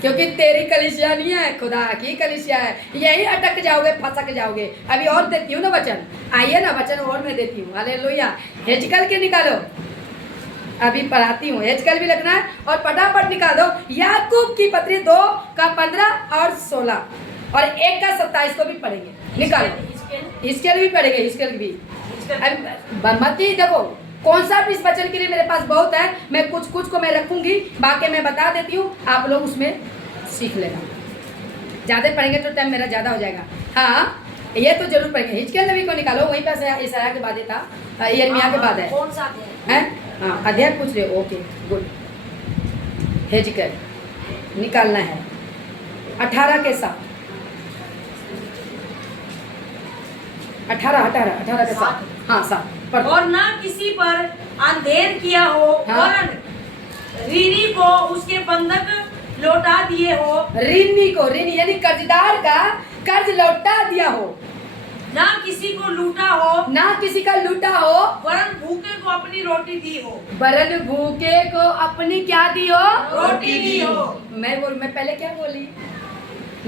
क्योंकि तेरी कलीसिया नहीं है, खुदा की कलीसिया है। यही अटक जाओगे, फंसक जाओगे। अभी और देती हूँ ना वचन, आइए ना वचन और मैं देती हूँ। हालेलुया। हेजकल के निकालो, अभी पढ़ाती हूँ। हेजकल भी लिखना है और फटाफट निकाल दो। याकूब की पत्री 2 का 15 और 16 और 1 का 27 को भी पढ़ेंगे। निकालो। हिजकेल भी पढ़ेंगे, हिजकेल भी। अभी मत्ती देखो कौन सा भी इस वचन के लिए मेरे पास बहुत है। मैं कुछ को मैं रखूंगी, बाकी मैं बता देती हूँ, आप लोग उसमें सीख लेना। ज़्यादा पढ़ेंगे तो टाइम मेरा ज़्यादा हो जाएगा। हाँ, ये तो जरूर पढ़ेंगे। हिजकेल नबी को निकालो, वहीं पर ईसाया के बाद था, यिर्मयाह के बाद है। कौन सा है? हाँ, अध्याय पूछ रहे हो? Okay good. हिजकेल निकालना है 18 के साथ। 18 के साथ। हाँ, 7। और ना किसी पर अंधेर किया हो, हाँ। वरन ऋणी को उसके बंधक लौटा दिए हो। ऋणी को, ऋणी यानी कर्जदार का कर्ज लौटा दिया हो। ना किसी को लूटा हो, ना किसी का लूटा हो, वरन भूखे को अपनी रोटी दी हो। वरन भूखे को अपनी क्या दी हो? रोटी दी हो। मैं पहले क्या बोली?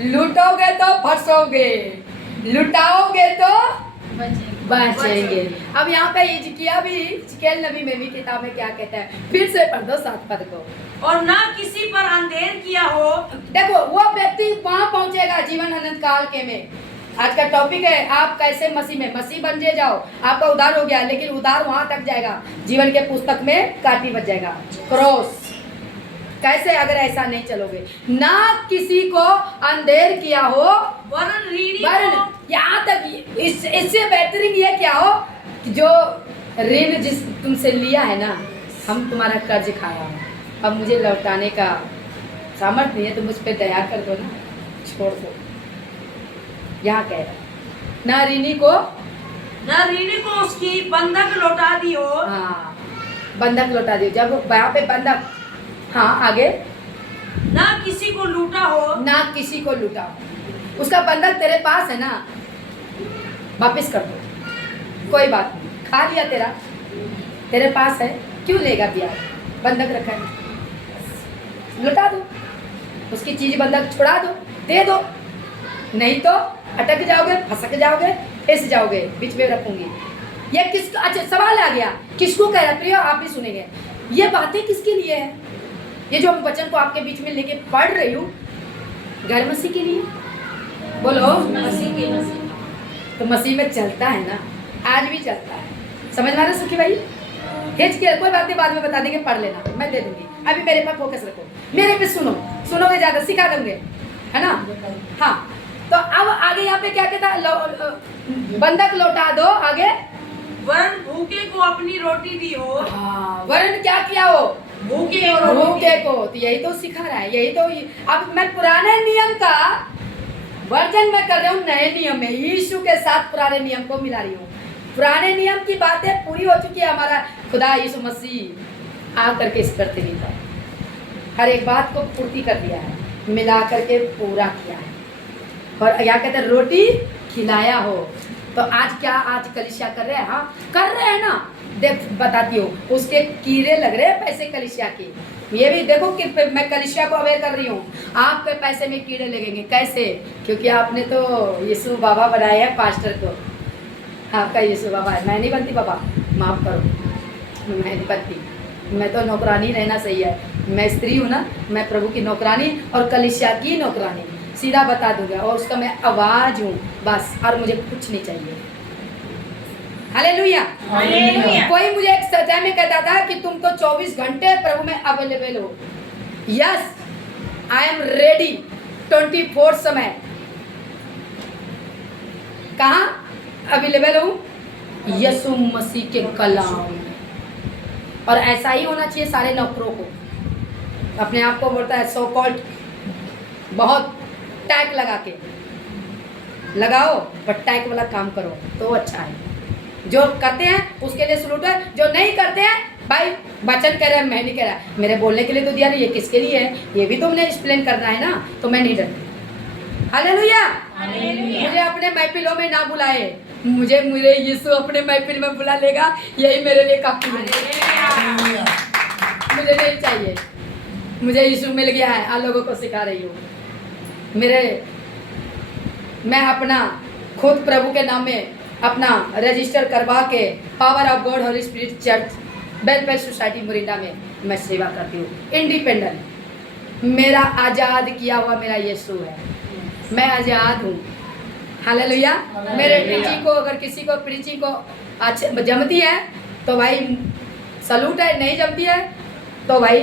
लूटोगे तो फंसोगे, लुटाओगे तो बचेंगे। अब यहाँ पे हिजकिय्याह भी, हिजकेल नबी में भी किताब में क्या कहता है? फिर से पढ़ दो 7 पद को। और ना किसी पर अंधेर किया हो। देखो वो व्यक्ति वहां पहुंचेगा जीवन अनंत काल के में। आज का टॉपिक है आप कैसे मसीह में, मसीह बन जाओ। आपका उद्धार हो गया, लेकिन उद्धार वहां तक जाएगा जीवन के पुस्तक में काटी बच जाएगा, क्रॉस। कैसे? अगर ऐसा नहीं चलोगे। ना किसी को अंधेर किया हो, वरन ऋणी वरन को। यहाँ तक इससे बेहतरीन ये क्या हो कि जो ऋण जिस तुमसे लिया है ना, हम तुम्हारा कर्ज खाया है, अब मुझे लौटाने का सामर्थ्य नहीं है, तो मुझ पर दया कर दो ना, छोड़ दो। यहाँ कह रहा ना ऋणी को, न ऋणी को उसकी बंधक लौटा दी हो। हाँ, बंधक लौटा दियो। जब यहाँ पे बंधक, हाँ आगे, ना किसी को लूटा हो, ना किसी को लूटा हो। उसका बंधक तेरे पास है ना, वापिस कर दो, कोई बात नहीं, खा लिया तेरे पास है, क्यों लेगा ब्याज? बंधक रखा है, लुटा दो, उसकी चीज बंधक छुड़ा दो, दे दो, नहीं तो अटक जाओगे, फंसक जाओगे, फंस जाओगे। बीच में रखूंगी ये किस, अच्छा सवाल आ गया, किसको कह रहा प्रिय, आप भी सुनेंगे। ये बातें किसके लिए है? ये जो वचन को आपके बीच में लेके पढ़ रही हूँ, घर मसीह के लिए, बोलो मसीह के मसीह। तो मसीह में चलता है ना, आज भी चलता है। समझ में आ रहा सुखी भाई? हिच के कोई बात नहीं, बाद में बता देंगे, पढ़ लेना, मैं दे दूंगी। अभी मेरे पर फोकस रखो, मेरे पे सुनोगे ज्यादा, सिखा दूंगे, है ना? हाँ, तो अब आगे यहाँ पे क्या कहता है? बंधक लौटा दो। आगे, वरन भूखे को अपनी रोटी दी हो। हाँ, वरन क्या किया हो? भूखे को। तो यही तो सिखा रहा है, यही तो। अब मैं पुराने नियम का वर्जन में कर रहा हूँ नए नियम में, यीशु के साथ पुराने नियम को मिला रही हूँ। पुराने नियम की बातें पूरी हो चुकी है, हमारा खुदा यीशु मसीह आ करके इस करते नहीं था, हर एक बात को पूर्ति कर दिया है, मिला करके पूरा किया है। और क्या कहते हैं? रोटी खिलाया हो। तो आज क्या, आज कलिसिया कर रहे हैं? हाँ कर रहे हैं ना, देख बताती हूँ, उसके कीड़े लग रहे हैं पैसे कलिसिया के। ये भी देखो कि मैं कलिसिया को अवेयर कर रही हूँ, आपके पैसे में कीड़े लगेंगे। कैसे? क्योंकि आपने तो यीशु बाबा बनाया है पास्टर को, आपका यीशु बाबा है। मैं नहीं बनती बाबा, माफ़ करो, मैं नहीं बनती, मैं तो नौकरानी रहना सही है। मैं स्त्री हूँ ना, मैं प्रभु की नौकरानी और कलिसिया की नौकरानी, सीधा बता दूंगा। और उसका मैं आवाज़ हूँ बस, और मुझे कुछ नहीं चाहिए। हालेलुया। कोई मुझे एक सच्चाई में कहता था कि तुम तो 24 घंटे प्रभु में अवेलेबल हो। यस, आई एम रेडी 24 समय। कहाँ अवेलेबल हूँ? यीशु मसीह के कलाम। और ऐसा ही होना चाहिए सारे नौकरों को। अपने आप को बोलता है सो कॉल्ड, बहुत टैग लगा के लगाओ, पर टैग वाला काम करो तो अच्छा है। जो करते हैं उसके लिए सलूट है, जो नहीं करते हैं भाई, वचन कह रहा है, मैं नहीं कह रहा, मेरे बोलने के लिए तो दिया नहीं, ये किसके लिए है ये भी तुमने एक्सप्लेन करना है ना, तो मैं नहीं डरती। हालेलुया। मुझे अपने महफिलों में ना बुलाए, मुझे यीशु अपने महफिल में बुला लेगा, यही मेरे लिए काफी है। मुझे नहीं चाहिए, मुझे यीशु मिल गया है। आप लोगों को सिखा रही हूँ, मैं अपना खुद प्रभु के नाम में अपना रजिस्टर करवा के power of God Holi spirit church welfare society Morinda में मैं सेवा करती हूँ, इंडिपेंडेंट। मेरा आज़ाद किया हुआ मेरा यीशु है, मैं आज़ाद हूँ। हालेलुया। मेरे प्रीचिंग को, अगर किसी को प्रीचिंग को अच्छा जमती है तो भाई सलूट है, नहीं जमती है तो भाई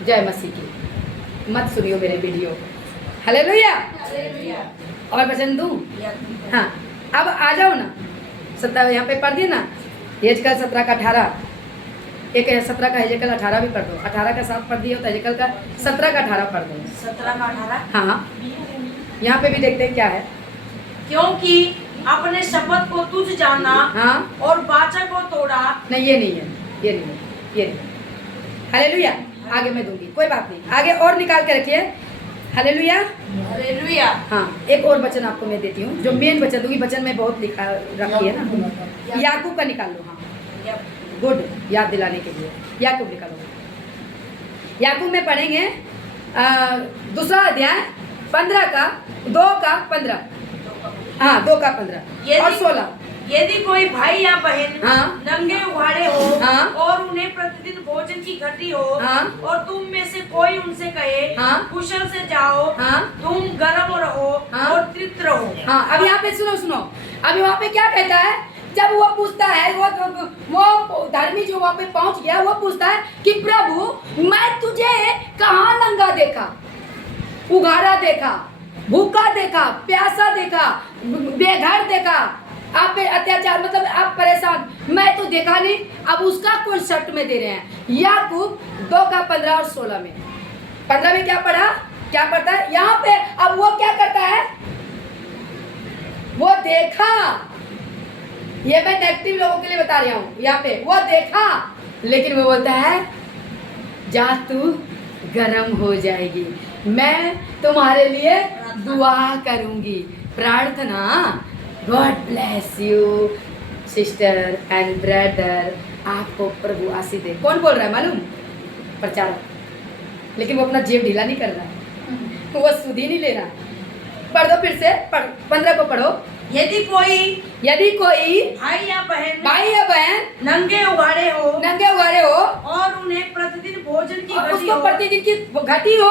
जय मसीह की, मत सुनियो मेरे वीडियो। हालेलुया। और वचन दूँ? हाँ, अब आ जाओ ना, 17 यहाँ पे पढ़ दिए ना, हेजकल 17 का 18, एक 17 का हेजकल 18 भी पढ़ दो। 18 का 7 पढ़ दिया तो हेजकल का 17 का 18 पढ़ दो। 17 का 18। हाँ, यहाँ पे भी देखते हैं क्या है। क्योंकि अपने शपथ को तुझ जाना, हाँ, और वाचा को तोड़ा। नहीं ये नहीं है, ये नहीं है, ये नहीं है। हालेलुया। आगे मैं दूंगी, कोई बात नहीं, आगे और निकाल के रखिए। हालेलुया। हालेलुया। हाँ, एक और वचन आपको मैं देती हूँ, जो मेन वचन दूंगी, वचन में बहुत लिखा रखी है ना। याकूब का निकाल लो। हाँ, गुड, याद दिलाने के लिए याकूब निकालो। याकूब में पढ़ेंगे दूसरा अध्याय 15 का 2 का 15, हाँ 2 का 15 और 16। यदि कोई भाई या बहन हाँ, नंगे उघाड़े हो, हाँ, और उन्हें प्रतिदिन भोजन की घटी हो, हाँ, और तुम में से कोई उनसे कहे, हाँ, कुशल से जाओ, हाँ, तुम गर्म रहो, हाँ, और तृप्त रहो। हाँ, अब यहाँ पे सुनो, अभी वहाँ पे क्या कहता है? जब वो पूछता है, वो धर्मी जो वहाँ पे पहुँच गया, वो पूछता है कि प्रभु मैं तुझे कहाँ नंगा देखा, उघाड़ा देखा, भूखा देखा, प्यासा देखा, बेघर देखा, आप पे अत्याचार, मतलब आप परेशान, मैं तो देखा नहीं। अब उसका कौन शर्त में दे रहे हैं? याकूब 2 का 15 और 16 में। 15 में क्या पढ़ा, क्या पढ़ता है यहाँ पे? अब वो क्या करता है? वो देखा, ये मैं नेगेटिव लोगों के लिए बता रहा हूँ। यहाँ पे वो देखा, लेकिन वो बोलता है जा तू गरम हो जाएगी, मैं तुम्हारे लिए दुआ करूंगी, प्रार्थना। God bless you sister and brother, आपको प्रभु आशीष दे। कौन बोल रहा है मालूम? प्रचारक, लेकिन वो अपना जेब ढीला नहीं कर रहा है, वो सुध ही नहीं ले रहा। पढ़ दो फिर से, पढ़ 15 को पढ़ो। यदि कोई भाई या बहन नंगे उगाड़े हो और उन्हें प्रतिदिन भोजन की घटी उसको हो, प्रतिदिन की घटी हो,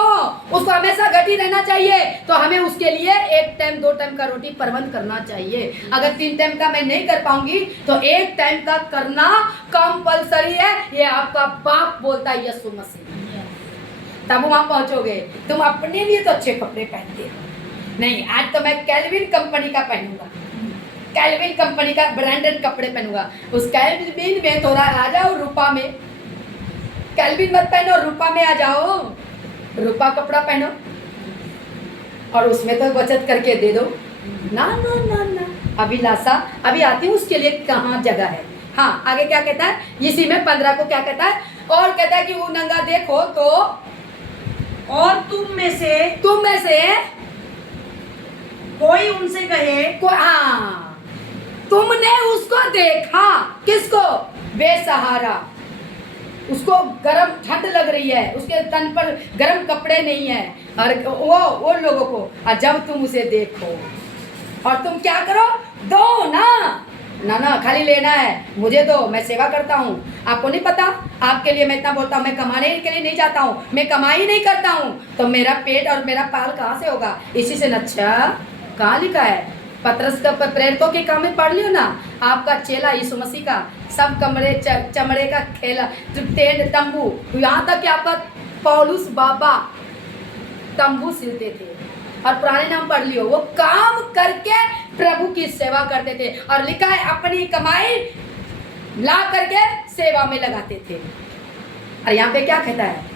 उसको हमेशा घटी रहना चाहिए, तो हमें उसके लिए 1 टाइम 2 टाइम का रोटी प्रबंध करना चाहिए। अगर 3 टाइम का मैं नहीं कर पाऊंगी तो 1 टाइम का करना कंपलसरी है। ये आपका बाप बोलता है, यीशु मसीह। तब वहां पहुंचोगे। तुम अपने लिए तो अच्छे कपड़े पहनते हो, नहीं आज तो मैं कैल्विन कंपनी का पहनूंगा, कैल्विन कंपनी का ब्रांडेड कपड़े पहनूंगा। उस कैल्विन में थोड़ा आ जाओ रूपा में, कैल्विन मत पहनो, रूपा में आ जाओ, रूपा कपड़ा पहनो और उसमें तो बचत करके दे दो। ना ना ना ना, अभिलाषा अभी आती हूँ, उसके लिए कहाँ जगह है। हाँ आगे क्या कहता है इसी में 15 को क्या कहता है? और कहता है कि वो नंगा देखो तो और तुम में से कोई उनसे कहे, हाँ तुमने उसको देखा, किसको? बेसहारा, उसको गरम ठंड लग रही है, उसके तन पर गरम कपड़े नहीं है, और वो लोगों को, और जब तुम उसे देखो और तुम क्या करो? दो ना ना ना, खाली लेना है, मुझे दो, मैं सेवा करता हूँ। आपको नहीं पता? आपके लिए मैं इतना बोलता हूँ, मैं कमाने के लिए नहीं जाता हूँ, मैं कमाई नहीं करता हूँ, तो मेरा पेट और मेरा पाल कहाँ से होगा? इसी से। अच्छा कहाँ लिखा है? पतरस का प्रेरितों के काम में पढ़ लियो ना। आपका चेला यीशु मसीह का सब कमरे चमड़े का खेला, टेंट तंबू, यहाँ तक कि आपका पौलुस बाबा तंबू सिलते थे, और पुराने नाम पढ़ लियो, वो काम करके प्रभु की सेवा करते थे, और लिखा है अपनी कमाई ला करके सेवा में लगाते थे। और यहाँ पे क्या कहता है?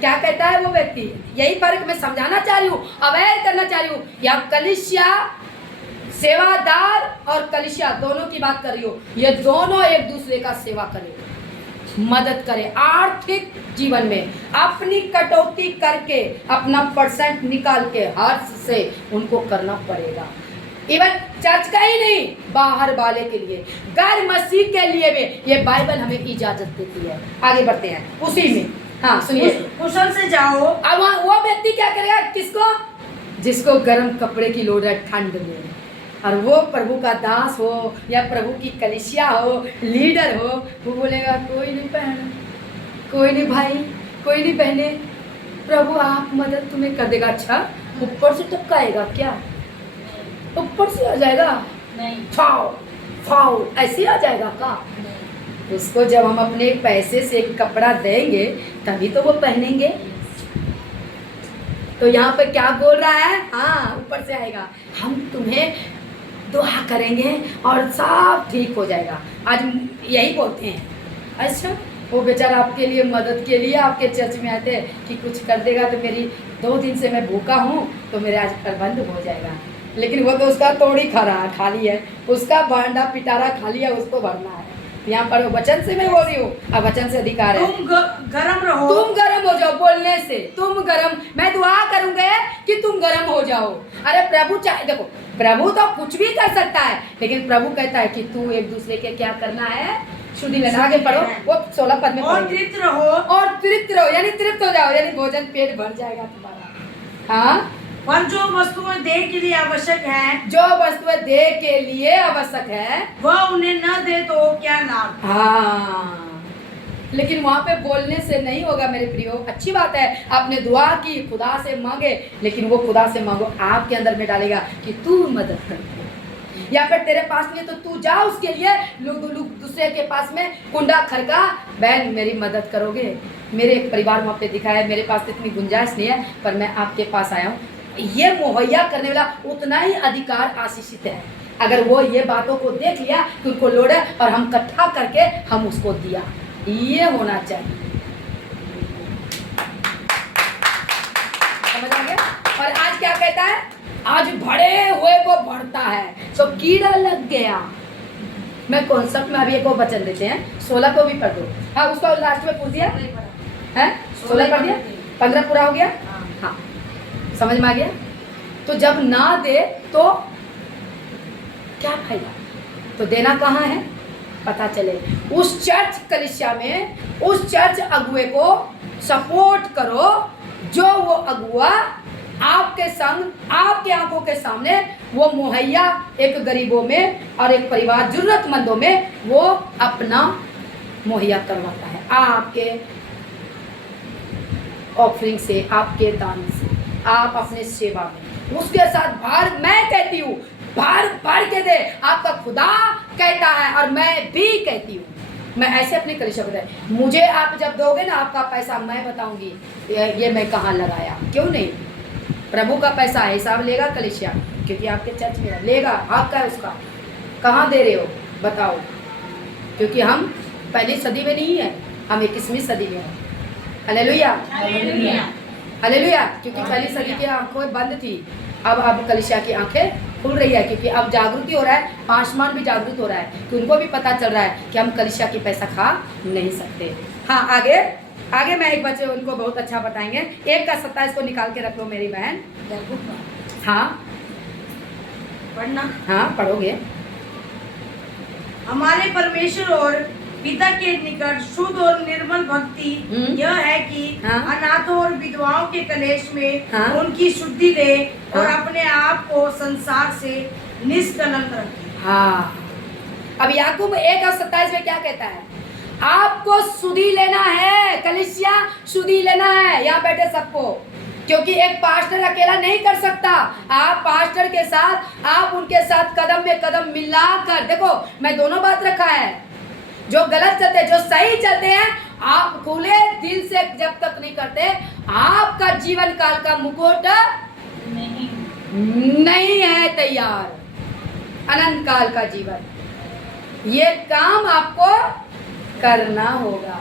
क्या कहता है वो व्यक्ति? यही फर्क मैं समझाना चाह रही हूँ, अवेयर करना चाह रही हूँ। या कलीसिया सेवादार और कलीसिया दोनों की बात कर रही हूँ, ये दोनों एक दूसरे का सेवा करें, मदद करे आर्थिक जीवन में, अपनी कटौती करके अपना परसेंट निकाल के हर्ष से उनको करना पड़ेगा। इवन चर्च का ही नहीं, बाहर वाले के लिए, गैर मसीह के लिए भी ये बाइबल हमें इजाजत देती है। आगे बढ़ते हैं उसी में। हाँ सुनिए, कुशल से जाओ। अब वो व्यक्ति क्या करेगा? किसको? जिसको गर्म कपड़े की लोड़ है ठंड में, और वो प्रभु का दास हो या प्रभु की कलीसिया हो, लीडर हो, वो बोलेगा कोई नहीं पहना, कोई नहीं भाई, कोई नहीं पहने, प्रभु आप मदद तुम्हें कर देगा। अच्छा ऊपर से टपकाएगा क्या? ऊपर से आ जाएगा? नहीं, फाउ फाउ ऐसे आ जाएगा का? उसको जब हम अपने पैसे से एक कपड़ा देंगे तभी तो वो पहनेंगे। तो यहाँ पे क्या बोल रहा है? हाँ ऊपर से आएगा, हम तुम्हें दुआ करेंगे और सब ठीक हो जाएगा। आज यही बोलते हैं। अच्छा वो बेचारा आपके लिए मदद के लिए आपके चर्च में आते हैं कि कुछ कर देगा तो मेरी 2 दिन से मैं भूखा हूँ तो मेरे आज प्रबंध हो जाएगा, लेकिन वो तो उसका तोड़ी खाली है, उसका भांडा पिटारा खाली है, उसको भरना है। यहाँ पर वचन से मैं बोल रही हूँ, अब वचन से अधिकार है। तुम गरम रहो, तुम गरम हो जाओ, बोलने से तुम गरम, मैं दुआ करूंगा कि तुम गरम हो जाओ। अरे प्रभु चाहे, देखो प्रभु तो कुछ भी कर सकता है, लेकिन प्रभु कहता है कि तू एक दूसरे के क्या करना है? शुद्धि लेना। आगे पढ़ो, वो 16 पद में और तृप्त रहो, और तृप्त रहो यानी तृप्त हो जाओ, यानी भोजन पेट भर जाएगा तुम्हारा। हाँ पर जो वस्तुएं देह के लिए आवश्यक है, जो वस्तुएं देह के लिए आवश्यक है वह उन्हें न दे तो क्या लाभ? हाँ लेकिन वहाँ पे बोलने से नहीं होगा मेरे प्रियो। अच्छी बात है आपने दुआ की, खुदा से मांगे, लेकिन वो खुदा से मांगो आपके अंदर में डालेगा कि तू मदद कर, या फिर तेरे पास में तो तू जा उसके लिए लोग दूसरे के पास में कुंडा खड़का, बहन मेरी मदद करोगे? मेरे एक परिवार वहाँ पे दिखा है, मेरे पास इतनी गुंजाइश नहीं है पर मैं आपके पास आया हूँ। ये मुहैया करने वाला उतना ही अधिकार आशीषित है। अगर वो ये बातों को देख लिया कि उनको लोड है और हम इकट्ठा करके हम उसको दिया, ये होना चाहिए। समझ आ गया? और आज क्या कहता है? आज भरे हुए को भरता है तो कीड़ा लग गया। मैं कॉन्सेप्ट में अभी एक और वचन देते हैं, 16 को भी पढ़ दो। हाँ उसको लास्ट में पूछ दिया है, 16 पढ़ दिया, 15 पूरा हो गया। हाँ समझ में आ गया? तो जब ना दे तो क्या फायदा? तो देना कहाँ है पता चले। उस चर्च कलीसिया में उस चर्च अगुए को सपोर्ट करो, जो वो अगुआ आपके संग आपके आंखों के सामने वो मुहैया एक गरीबों में और एक परिवार जरूरतमंदों में वो अपना मुहैया करवाता है, आपके ऑफरिंग से, आपके दान से, आप अपने सेवा में उसके साथ भार, मैं कहती हूँ भार भर के दे। आपका खुदा कहता है और मैं भी कहती हूँ, मैं ऐसे अपने कलीसिया को मुझे आप जब दोगे ना आपका पैसा, मैं बताऊंगी ये मैं कहाँ लगाया। क्यों नहीं? प्रभु का पैसा है, हिसाब लेगा कलीसिया, क्योंकि आपके चर्च में लेगा, आपका है उसका। कहाँ दे रहे हो बताओ? क्योंकि हम पहली सदी में नहीं है, हम 21वीं सदी में हैं। Hallelujah hallelujah. क्योंकि पहली सदी की आंखें बंद थी, अब कलीसिया की आंखें खुल रही है, क्योंकि अब जागृति हो रहा है, आसमान भी जागृत हो रहा है कि उनको भी पता चल रहा है कि हम कलीसिया की पैसा खा नहीं सकते। हाँ, आगे मैं एक बच्चे उनको बहुत अच्छा बताएंगे। 1:27 को निकाल के रख लो मेरी बहन। हाँ पढ़ना। हाँ पढ़ोगे। हमारे परमेश्वर और पिता के निकट शुद्ध और निर्मल भक्ति यह है कि अनाथों और विधवाओं के कलेश में उनकी शुद्धि दे और अपने आप को संसार से निष्कलंक रखे। हाँ, अब याकूब 1:27 में क्या कहता है? आपको सुधि लेना है, कलीसिया सुधि लेना है यहाँ बैठे सबको, क्योंकि एक पास्टर अकेला नहीं कर सकता। आप पास्टर के साथ, आप उनके साथ कदम में कदम मिलाकर, देखो मैं दोनों बात रखा है, जो गलत चलते जो सही चलते हैं, आप खुले दिल से जब तक नहीं करते, आपका जीवन काल का मुकुट नहीं है तैयार, अनंत काल का जीवन। ये काम आपको करना होगा।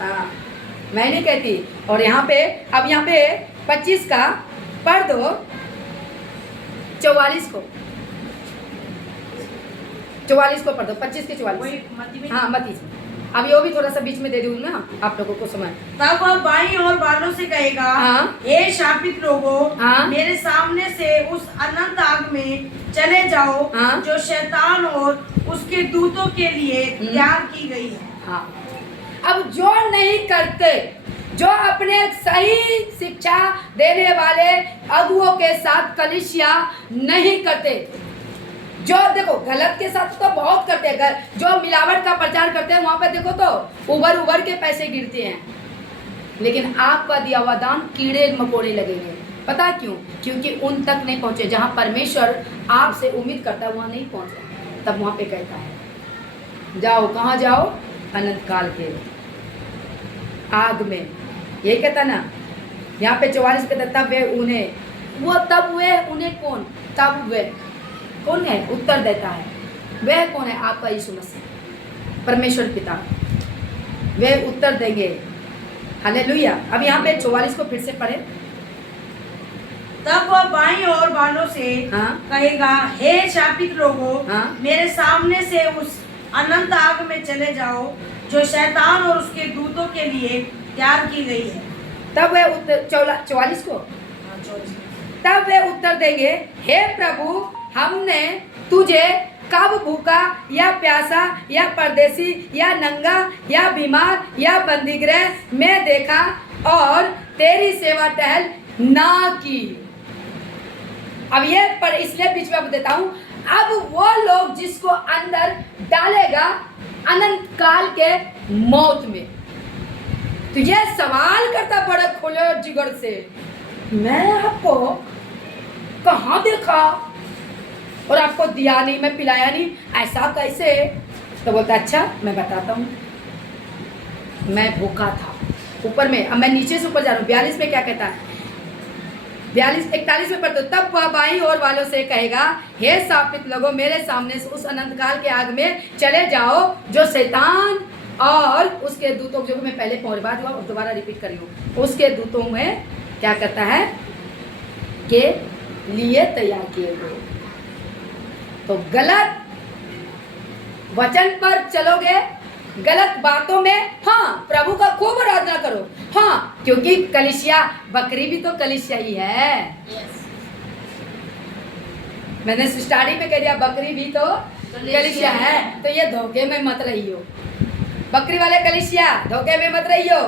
हाँ, मैं नहीं कहती। और यहाँ पे अब यहाँ पे 25 का पढ़ दो, 44 को 44 को पढ़ दो, 25 के 44। हाँ मती। अब ये भी थोड़ा सा बीच में दे दूँ ना आप लोगों को समय। तब वह बाईं और बालों से कहेगा, हाँ? हे शापित लोगों, हाँ? मेरे सामने से उस अनंत आग में चले जाओ, हाँ? जो शैतान और उसके दूतों के लिए तैयार की गई है। हाँ, अब जो नहीं करते, जो अपने सही शिक्षा देने वाले अगुओं के साथ कलीसिया नहीं करते, जो देखो गलत के साथ तो बहुत करते हैं, जो मिलावट का प्रचार करते हैं वहां पे देखो तो उबर के पैसे गिरते हैं, लेकिन आपका दिया हुआ दान कीड़े मकोड़े लगेंगे। पता क्यों? क्योंकि उन तक नहीं पहुंचे जहां परमेश्वर आपसे उम्मीद करता है, वहां नहीं पहुंचे। तब वहां पे कहता है जाओ, कहाँ जाओ? अनंत काल के आग में। यही कहता ना यहाँ पे 44 पे, तब वे उन्हें, वो तब वे उन्हें कौन? तब वे कौन है? उत्तर देता है। वह कौन है? आपका यीशु मसीह, परमेश्वर पिता। वे उत्तर देंगे। हालेलुया। अब यहाँ पे 44 को फिर से पढ़े। तब वह बाईं और बालों से कहेगा, हे शापित लोगों, मेरे सामने से उस अनंत आग में चले जाओ, जो शैतान और उसके दूतों के लिए तैयार की गई है। तब वे उत्तर 44 को, तब वे उत्तर देंगे, हे प्रभु, हमने तुझे कब भूखा या प्यासा या परदेसी या नंगा या बीमार या बंदीगृह में देखा और तेरी सेवा टहल ना की। अब ये पर इसलिए बीच में देता हूँ। अब वो लोग जिसको अंदर डालेगा अनंत काल के मौत में, तो ये सवाल करता बड़ा खुले जिगर से, मैं आपको कहाँ देखा और आपको दिया नहीं, मैं पिलाया नहीं, ऐसा कैसे? तो बोलता अच्छा मैं बताता हूँ, मैं भूखा था ऊपर में। अब मैं नीचे से ऊपर जा रहा हूँ। 42 में क्या कहता है? 41 में पढ़ते, तब वह बाईं ओर वालों से कहेगा, हे शापित लोगों, मेरे सामने से उस अनंत काल के आग में चले जाओ, जो शैतान और उसके दूतों, जो मैं पहले पौर बात हुआ और दोबारा रिपीट करी हूँ, उसके दूतों में क्या करता है के लिए तैयार किए गए। तो गलत वचन पर चलोगे गलत बातों में हाँ प्रभु का खूब आराधना करो। हाँ, क्योंकि कलीसिया, बकरी भी तो कलीसिया ही है। मैंने स्टार्टिंग में कह दिया बकरी भी तो कलीसिया है, तो ये धोखे में मत रहियो। बकरी वाले कलीसिया धोखे में मत रहियो।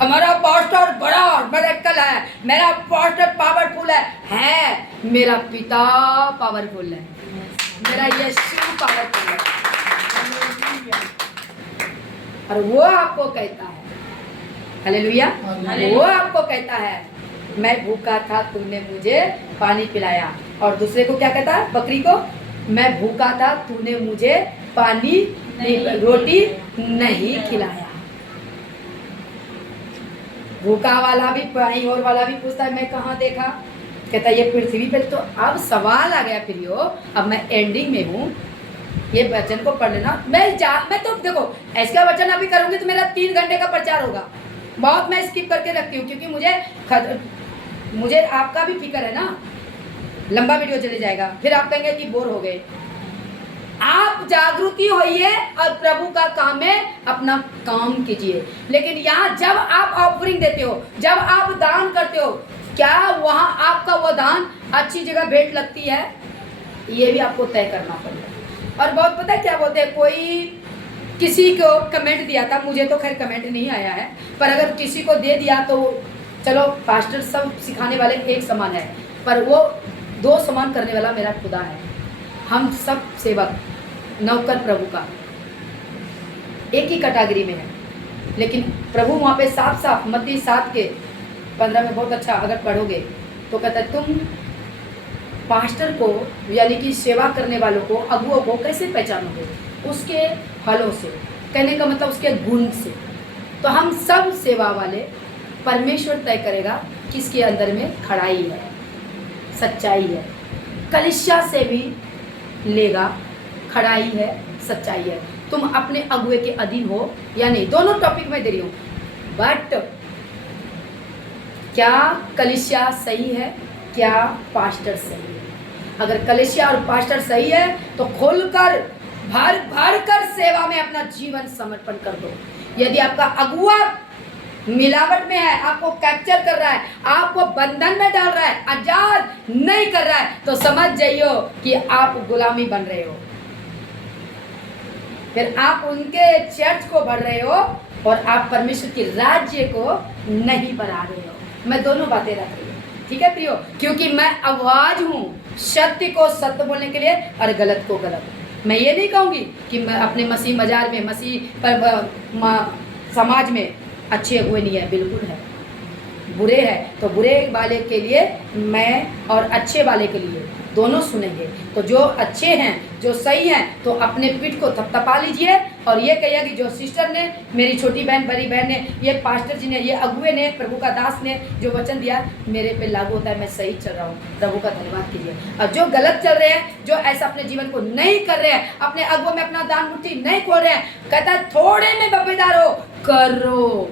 हमारा पास्टर बड़ा मिरेकल है, मेरा पास्टर पावरफुल है। मेरा पिता पावरफुल है, मेरा यीशु पावरफुल है। और वो आपको कहता है, हालेलुया, वो आपको कहता है मैं भूखा था तूने मुझे पानी पिलाया। और दूसरे को क्या कहता है, बकरी को, मैं भूखा था तूने मुझे पानी रोटी नहीं खिलाया। भूखा वाला भी कहीं और वाला भी पूछता है मैं कहाँ देखा, कहता है ये पृथ्वी पे। तो अब सवाल आ गया प्रियो, अब मैं एंडिंग में हूँ, ये वचन को पढ़ लेना। मैं तो देखो ऐसा वचन अभी करूँगी तो मेरा 3 घंटे का प्रचार होगा। बहुत मैं स्किप करके रखती हूँ क्योंकि मुझे आपका भी फिक्र है ना, लंबा वीडियो चले जाएगा, फिर आप कहेंगे कि बोर हो गए। आप जागृति होइए और प्रभु का काम है, अपना काम कीजिए। लेकिन यहाँ जब आप ऑफरिंग देते हो, जब आप दान करते हो, क्या वहाँ आपका वो दान अच्छी जगह भेंट लगती है, ये भी आपको तय करना पड़ेगा। और बहुत पता है क्या बोलते हैं, कोई किसी को कमेंट दिया था, मुझे तो खैर कमेंट नहीं आया है, पर अगर किसी को दे दिया तो चलो, पास्टर सब सिखाने वाले एक समान है, पर वो 2 समान करने वाला मेरा खुदा है। हम सब सेवक नौकर प्रभु का एक ही कैटेगरी में है। लेकिन प्रभु वहाँ पे साफ साफ मत्ती 7:15 में बहुत अच्छा अगर पढ़ोगे तो कहता है तुम पास्टर को यानी कि सेवा करने वालों को, अगुओं को कैसे पहचानोगे, उसके फलों से। कहने का मतलब उसके गुण से। तो हम सब सेवा वाले, परमेश्वर तय करेगा किसके अंदर में खड़ाई है, सच्चाई है। कलीसिया से भी लेगा, खड़ाई है, सच्चाई है। तुम अपने अगुए के अधीन हो या नहीं, दोनों टॉपिक में दे रही हूँ। बट क्या कलीसिया सही है, क्या पास्टर सही है? अगर कलीसिया और पास्टर सही है तो खोलकर भर भर कर सेवा में अपना जीवन समर्पण कर दो। यदि आपका अगुआ मिलावट में है, आपको कैप्चर कर रहा है, आपको बंधन में डाल रहा है, आजाद नहीं कर रहा है, तो समझ जाइयो कि आप गुलामी बन रहे हो। फिर आप उनके चर्च को बढ़ रहे हो और आप परमेश्वर के राज्य को नहीं बढ़ा रहे हो। मैं दोनों बातें रख रही हूँ, ठीक है प्रियो, क्योंकि मैं आवाज हूँ सत्य को सत्य बोलने के लिए और गलत को गलत। मैं ये नहीं कहूँगी कि मैं अपने मसीह मजार में, मसीह पर समाज में अच्छे हुए नहीं है, बिल्कुल है। बुरे हैं तो बुरे वाले के लिए मैं और अच्छे वाले के लिए दोनों सुनेंगे। तो जो अच्छे हैं, जो सही हैं, तो अपने पीठ को थपथपा लीजिए और ये कहिए कि जो सिस्टर ने, मेरी छोटी बहन, बड़ी बहन ने, ये पास्टर जी ने, ये अगुए ने, प्रभु का दास ने जो वचन दिया मेरे पे लागू होता है, मैं सही चल रहा हूँ। प्रभु का धन्यवाद कीजिए। और जो गलत चल रहे हैं, जो ऐसा अपने जीवन को नहीं कर रहे हैं, अपने अगुओं में अपना दान मुट्ठी नहीं खोल रहे हैं, कहता है थोड़े में बब्बेदार हो, करो।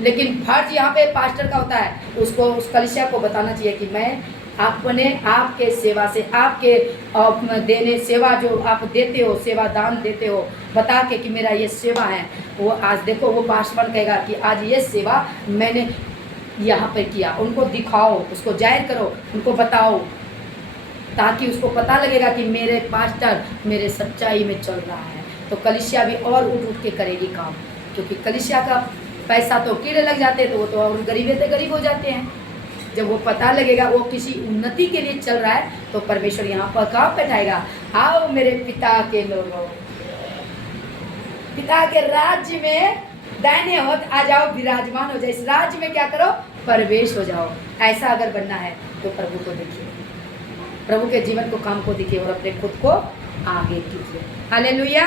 लेकिन फर्ज यहाँ पे पास्टर का होता है, उसको उस कलीसिया को बताना चाहिए कि मैं अपने आपके सेवा से, आपके देने सेवा जो आप देते हो, सेवा दान देते हो, बता के कि मेरा ये सेवा है। वो आज देखो, वो पास्टर कहेगा कि आज ये सेवा मैंने यहाँ पे किया। उनको दिखाओ, उसको जाहिर करो, उनको बताओ, ताकि उसको पता लगेगा कि मेरे पास्टर मेरे सच्चाई में चल रहा है। तो कलीसिया भी और उठ उठ के करेगी काम, क्योंकि कलीसिया का पैसा तो कीड़े लग जाते हैं, तो वो तो और गरीबे से गरीब हो जाते हैं। जब वो पता लगेगा वो किसी उन्नति के लिए चल रहा है, तो परमेश्वर यहाँ पर कहाँ बैठाएगा, आओ मेरे पिता के लोगों, पिता के राज्य में दाहिने हाथ आ जाओ, विराजमान हो जाए। इस राज्य में क्या करो, प्रवेश हो जाओ। ऐसा अगर बनना है तो प्रभु को देखिए, प्रभु के जीवन को, काम को देखिए और अपने खुद को आगे कीजिए। Hallelujah,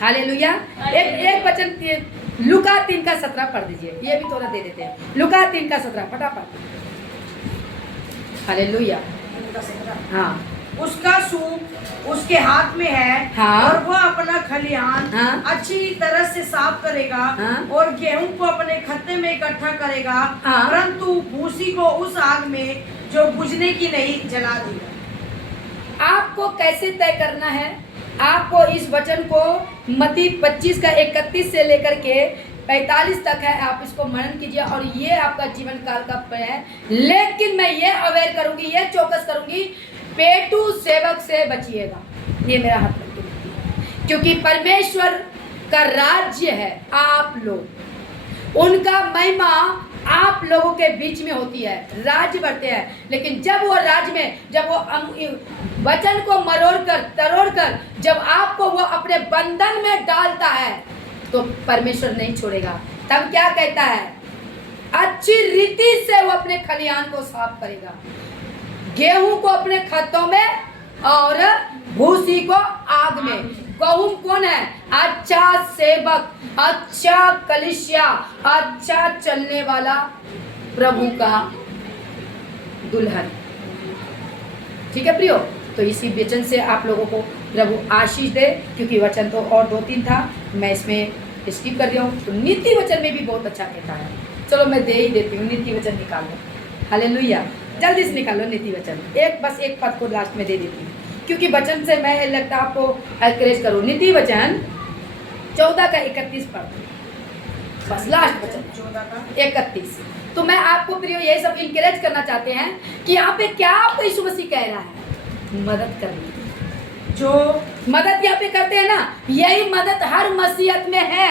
hallelujah. एक वचन लुका 3:17 पढ़ दीजिए, ये भी थोड़ा दे देते हैं। लुका 3:17 फटाफट। हालेलुया। हाँ, उसका सूप उसके हाथ में है, हाँ, और वह अपना खलिहान हाँ, अच्छी तरह से साफ करेगा, हाँ, और गेहूं को अपने खत्ते में इकट्ठा करेगा, हाँ, परंतु भूसी को उस आग में जो बुझने की नहीं जला देगा। आपको कैसे तय करना है आपको इस वचन को मत्ती 25 का 31 से लेकर के 45 तक है, आप इसको मनन कीजिए और ये आपका जीवन काल का है। लेकिन मैं ये अवेयर करूंगी, ये चौकस करूंगी, पेटू सेवक से बचिएगा। ये मेरा हाथ रख के, क्योंकि परमेश्वर का राज्य है आप लोग, उनका महिमा आप लोगों के बीच में होती है, राज्य बढ़ते हैं। लेकिन जब वो राज्य में, जब वो वचन को मरोड़ कर तरोड़ कर जब आपको वो अपने बंधन में डालता है तो परमेश्वर नहीं छोड़ेगा। तब क्या कहता है, अच्छी रीति से वो अपने खलिहान को साफ करेगा, गेहूं को अपने खेतों में और भूसी को आग में। गहुम कौन है? अच्छा सेवक, अच्छा कलिसिया, अच्छा चलने वाला प्रभु का दुल्हन। ठीक है प्रियो, तो इसी वचन से आप लोगों को प्रभु आशीष दे, क्योंकि वचन तो और 2-3 था, मैं इसमें स्किप कर रही हूँ। तो नीति वचन में भी बहुत अच्छा कहता है। चलो मैं दे ही देती हूँ, नीति वचन निकाल लो। हालेलुया, जल्दी से निकालो नीति वचन। बस एक पद को लास्ट में दे देती हूँ, क्योंकि वचन से मैं लगता आपको एनकरेज करूँ। नीति वचन 14 का 31 पढ़, बस लास्ट वचन 14 का 31। तो मैं आपको प्रियो ये सब इंकरेज करना चाहते हैं कि यहाँ पे क्या आपको यीशु मसीह कह रहा है, मदद करनी। जो मदद यहाँ पे करते हैं ना, यही मदद हर मसीहत में है।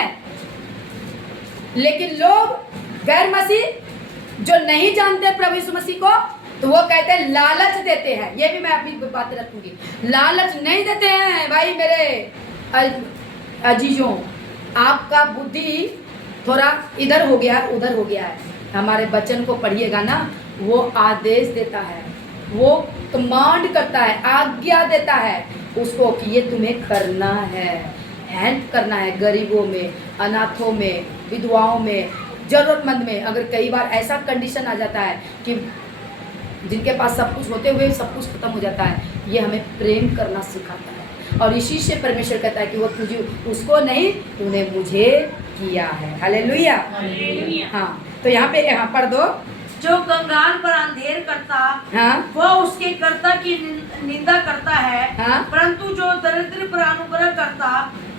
लेकिन लोग गैर मसीह जो नहीं जानते प्रभु यीशु मसीह को, तो वो कहते हैं, लालच देते हैं। ये भी मैं अभी बातें रखूंगी। लालच नहीं देते हैं भाई मेरे अजीजों, आपका बुद्धि थोड़ा इधर हो गया उधर हो गया है। हमारे वचन को पढ़िएगा ना, वो आदेश देता है, वो कमांड करता है, आज्ञा देता है उसको कि ये तुम्हें करना है, हेल्प करना है गरीबों में, अनाथों में, विधवाओं में, जरूरतमंद में। अगर कई बार ऐसा कंडीशन आ जाता है कि जिनके पास सब कुछ होते हुए सब कुछ खत्म हो जाता है, ये हमें प्रेम करना सिखाता है। और इसी से परमेश्वर कहता है कि वो तुझे उसको नहीं, तूने मुझे किया है। हालेलुया। हाँ, तो यहाँ पढ़ दो। जो कंगाल पर अंधेर करता, हाँ, वह उसके कर्ता की निंदा करता है। हाँ, परंतु जो दरिद्र पर अनुग्रह करता,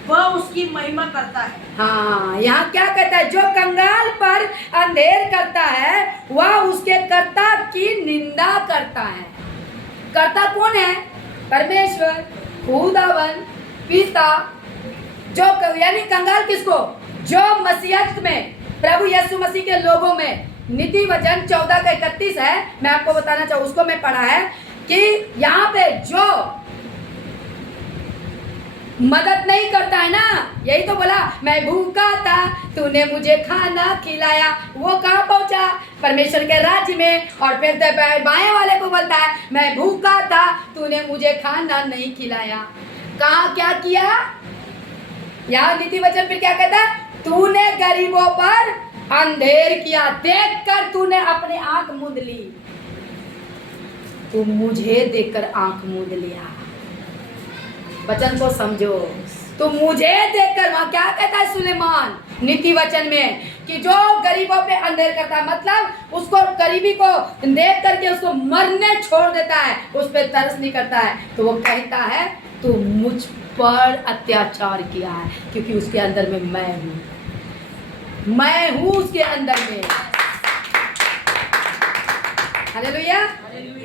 वह उसकी महिमा करता है। हाँ, यहाँ क्या कहता है, जो कंगाल पर अंधेर करता है वह उसके कर्ता की निंदा करता है। कर्ता कौन है? परमेश्वर, खुदावन, पिता। जो यानी कंगाल किसको? जो मसीहत में, प्रभु यीशु मसीह के लोगों में। नीति वचन 14 का 31 है, मैं आपको बताना चाहूँ, उसको मैं पढ़ा है कि यहाँ पे जो मदद नहीं करता है ना, यही तो बोला, मैं भूखा था तूने मुझे खाना खिलाया। वो कहाँ पहुंचा? परमेश्वर के राज्य में। और फिर बाएं वाले को बोलता है, मैं भूखा था तूने मुझे खाना नहीं खिलाया। कहाँ क्या किया? यहाँ नीति वचन फिर क्या कहता है, तूने गरीबों पर अंधेर किया, देखकर तूने अपनी आंख मूंद ली। तू मुझे देखकर आंख मूंद लिया। वचन को समझो, तो मुझे देखकर, वहां क्या कहता है सुलेमान नीति वचन में, कि जो गरीबों पे अंधेर करता है, मतलब उसको गरीबी को देख करके उसको मरने छोड़ देता है, उस पर तरस नहीं करता है, तो वो कहता है तू मुझ पर अत्याचार किया है, क्योंकि उसके अंदर में मैं हूँ उसके अंदर में। हालेलुया।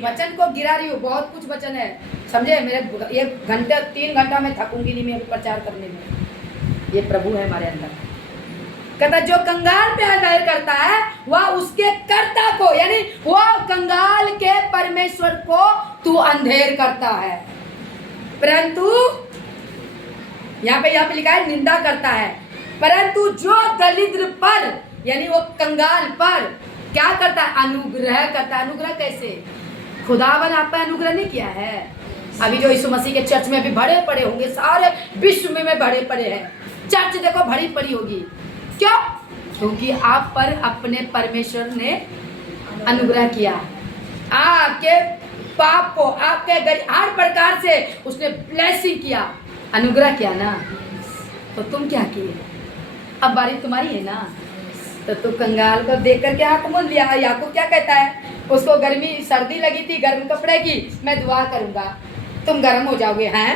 वचन को गिरा रही हूँ, बहुत कुछ वचन है, समझे? मेरे 1 घंटा 3 घंटा में थकूंगी नहीं मैं प्रचार करने में। ये प्रभु है हमारे अंदर। कहता जो कंगाल पे अंधेर करता है वह उसके कर्ता को, यानी वो कंगाल के परमेश्वर को तू अंधेर करता है। परंतु यहाँ पे लिखा है निंदा करता है। परंतु जो दरिद्र पर, यानी वो कंगाल पर क्या करता है? अनुग्रह करता है। अनुग्रह कैसे? खुदावन आप पर अनुग्रह नहीं किया है? अभी जो यीशु मसीह के चर्च में भी भरे पड़े होंगे, सारे विश्व में भरे पड़े हैं, चर्च देखो भरी पड़ी होगी। क्यों? क्योंकि आप पर अपने परमेश्वर ने अनुग्रह किया, आपके पाप को, आपके हर प्रकार से उसने ब्लेसिंग किया, अनुग्रह किया ना। तो तुम क्या किए? अब बारी तुम्हारी है ना, तो तू कंगाल को देख करके आंख मूंद लिया। याकूब क्या कहता है? उसको सर्दी लगी थी गर्म कपड़े की, मैं दुआ करूंगा तुम गर्म हो जाओगे हैं।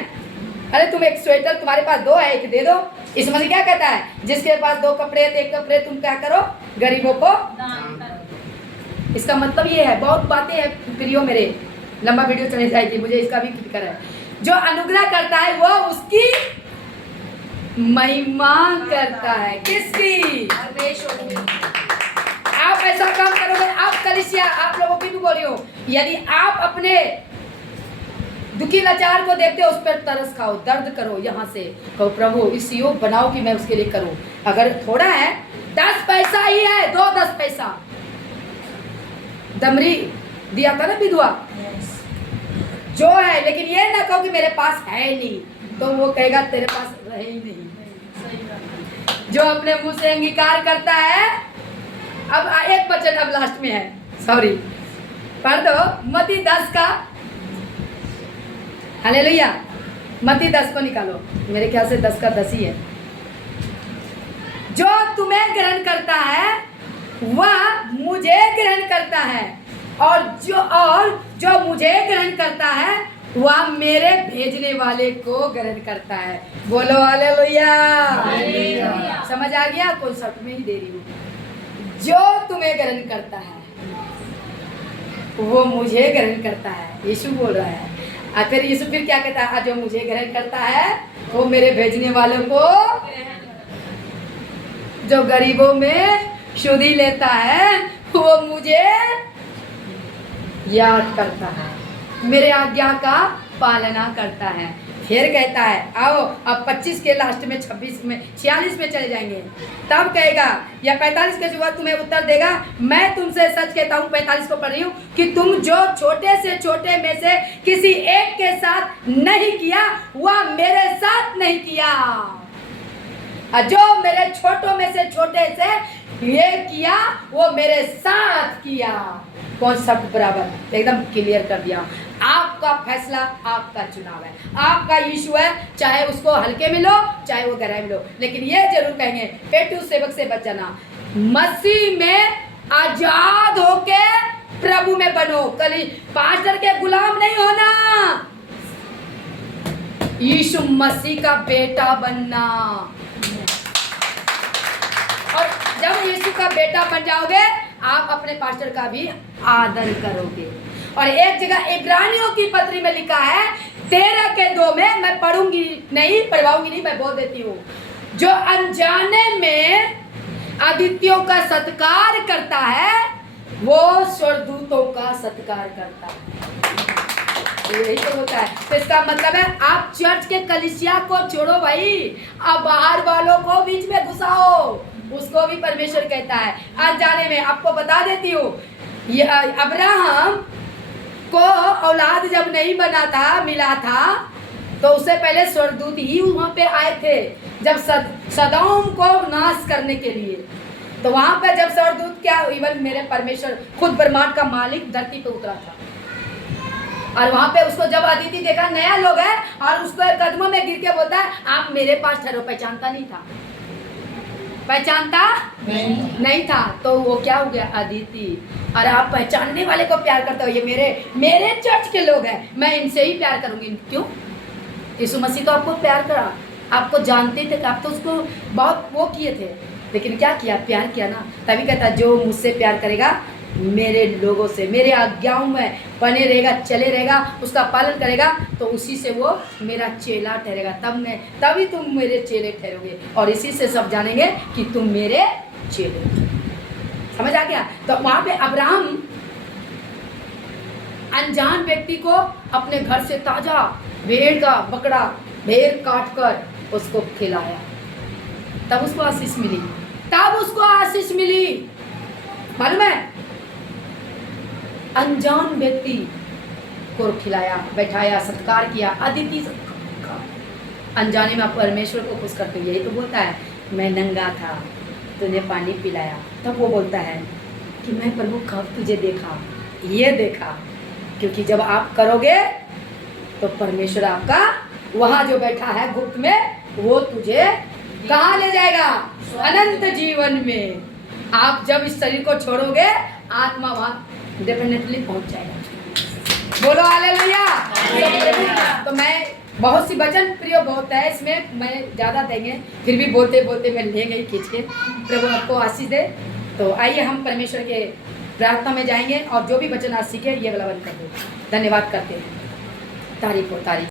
अरे तुम एक स्वेटर तुम्हारे पास 2 है, एक दे दो। इस मसीह क्या कहता है, जिसके पास 2 कपड़े हैं तो 1 कपड़े तुम क्या करो, गरीबों को। दान करो। इसका मतलब ये है, बहुत बातें हैं प्रियो मेरे, लंबा वीडियो चले जाएगी, मुझे इसका भी फिक्र है। जो अनुग्रह करता है वो उसकी महिमा करता है। किसकी? परमेश्वर की। आप ऐसा काम करोगे, आप कलीसिया, आप लोगों की भी बोल रही हो, यदि आप अपने दुखी लाचार को देखते हो, उस पर तरस खाओ, दर्द करो, यहाँ से कहो प्रभु इस योग बनाओ कि मैं उसके लिए करूं। अगर थोड़ा है, 10 पैसा ही है, 2-10 पैसा। दमरी दिया था ना विधवा, जो है, लेकिन ये ना कहो कि मेरे पास है नहीं, तो वो कहेगा तेरे पास रहे ही नहीं। जो अपने मुंह से अंगीकार करता है, अब एक वचन अब लास्ट में है, सॉरी पढ़ दो, मत्ती 10 का, हालेलुया, मत्ती 10 को निकालो, मेरे ख्याल से 10 का 10 ही है। जो तुम्हें ग्रहण करता है वह मुझे ग्रहण करता है, और जो मुझे ग्रहण करता है वह मेरे भेजने वाले को ग्रहण करता है। बोलो हालेलुया। हालेलुया। समझ आ गया? कौन शब्द में ही दे रही हूँ। जो तुम्हें ग्रहण करता है वो मुझे ग्रहण करता है, यीशु बोल रहा है। और फिर यीशु फिर क्या कहता है, जो मुझे ग्रहण करता है वो मेरे भेजने वालों को, जो गरीबों में शुद्धि लेता है वो मुझे याद करता है, मेरे आज्ञा का पालना करता है। फिर कहता है, आओ अब 25 के लास्ट में, 26 में, 46 में चले जाएंगे, तब कहेगा, या 45 के बाद तुम्हें उत्तर देगा, मैं तुमसे सच कहता हूँ, 45 को पढ़ रही हूँ, कि तुम जो छोटे से छोटे में से किसी एक के साथ नहीं किया वह मेरे साथ नहीं किया, और जो मेरे छोटों में से छोटे से ये किया वो मेरे साथ किया। कौन शब्द बराबर एकदम क्लियर कर दिया। आपका फैसला, आपका चुनाव है, आपका यीशु है, चाहे उसको हल्के में लो चाहे वो गहराई में लो, लेकिन ये जरूर कहेंगे, पेटू सेवक से बच जाना, मसीह में आजाद होके प्रभु में बनो, कल पास्टर के गुलाम नहीं होना, यीशु मसीह का बेटा बनना। और जब यीशु का बेटा बन जाओगे आप अपने पास्टर का भी आदर करोगे। और एक जगह इब्रानियों की पत्री में लिखा है 13 के 2 में, मैं पढ़ूंगी नहीं, पढ़वाऊंगी नहीं, मैं बोल देती हूँ, जो अनजाने में आदित्यों का सत्कार करता है वो स्वर्गदूतों का सत्कार करता है। यही तो होता है। तो इसका मतलब है आप चर्च के कलीसिया को छोड़ो भाई, आप बाहर वालों को बीच में घुसाओ, उसको भी परमेश्वर कहता है। आज जाने में आपको बता देती हूँ, ये अब्राहम को औलाद जब नहीं बना था, मिला था, तो उससे पहले स्वर्गदूत ही वहाँ पे आए थे, जब सदोम को नाश करने के लिए। तो वहाँ पे जब स्वर्गदूत क्या, इवन मेरे परमेश्वर खुद ब्रह्मांड का मालिक धरती पे उतरा था, और वहाँ पे उसको जब अदिति देखा, नया लोग है, और उसको कदमों में गिर के बोलता है आप मेरे पास ठहरो। पहचानता नहीं था, पहचानता नहीं था, तो वो क्या हो गया, अदिति। और आप पहचानने वाले को प्यार करते हो, ये मेरे चर्च के लोग हैं, मैं इनसे ही प्यार करूंगी। क्यों? यीशु मसीह तो आपको प्यार करा, आपको जानते थे, आप तो उसको बहुत वो किए थे, लेकिन क्या किया, प्यार किया ना। तभी कहता जो मुझसे प्यार करेगा, मेरे लोगों से, मेरे आज्ञाओं में बने रहेगा, चले रहेगा, उसका पालन करेगा, तो उसी से वो मेरा चेला ठहरेगा। तभी तुम मेरे चेले ठहरोगे, और इसी से सब जानेंगे कि तुम मेरे चेले। समझ आ गया? तो वहाँ पे अब्राहम अनजान व्यक्ति को अपने घर से ताजा भेड़ का बकरा, भेड़ काट कर उसको खिलाया, तब उसको आशीष मिली, तब उसको आशीष मिली। मालूम है, अनजान व्यक्ति को खिलाया, बैठाया, सत्कार किया, अदिति सत्कार। अनजाने में आप परमेश्वर को खुश करते हो। यही तो बोलता है, मैं नंगा था तूने पानी पिलाया। तब वो बोलता है कि मैं प्रभु कब तुझे देखा, ये देखा। क्योंकि जब आप करोगे तो परमेश्वर आपका वहाँ जो बैठा है गुप्त में, वो तुझे कहाँ ले जाएगा, अनंत जीवन में। आप जब इस शरीर को छोड़ोगे, आत्मा वहाँ डेफिनेटली पहुंच जाएगा। बोलो हालेलुया। तो मैं बहुत सी वचन प्रिय बहुत है इसमें, मैं ज़्यादा देंगे, फिर भी बोलते बोलते मैं ले गई खींच के। प्रभु आपको आशीष दे। तो आइए हम परमेश्वर के प्रार्थना में जाएंगे और जो भी वचन आज सीखे ये वाला बंद कर दो। धन्यवाद करते हैं। तारीफ हो तारीफ।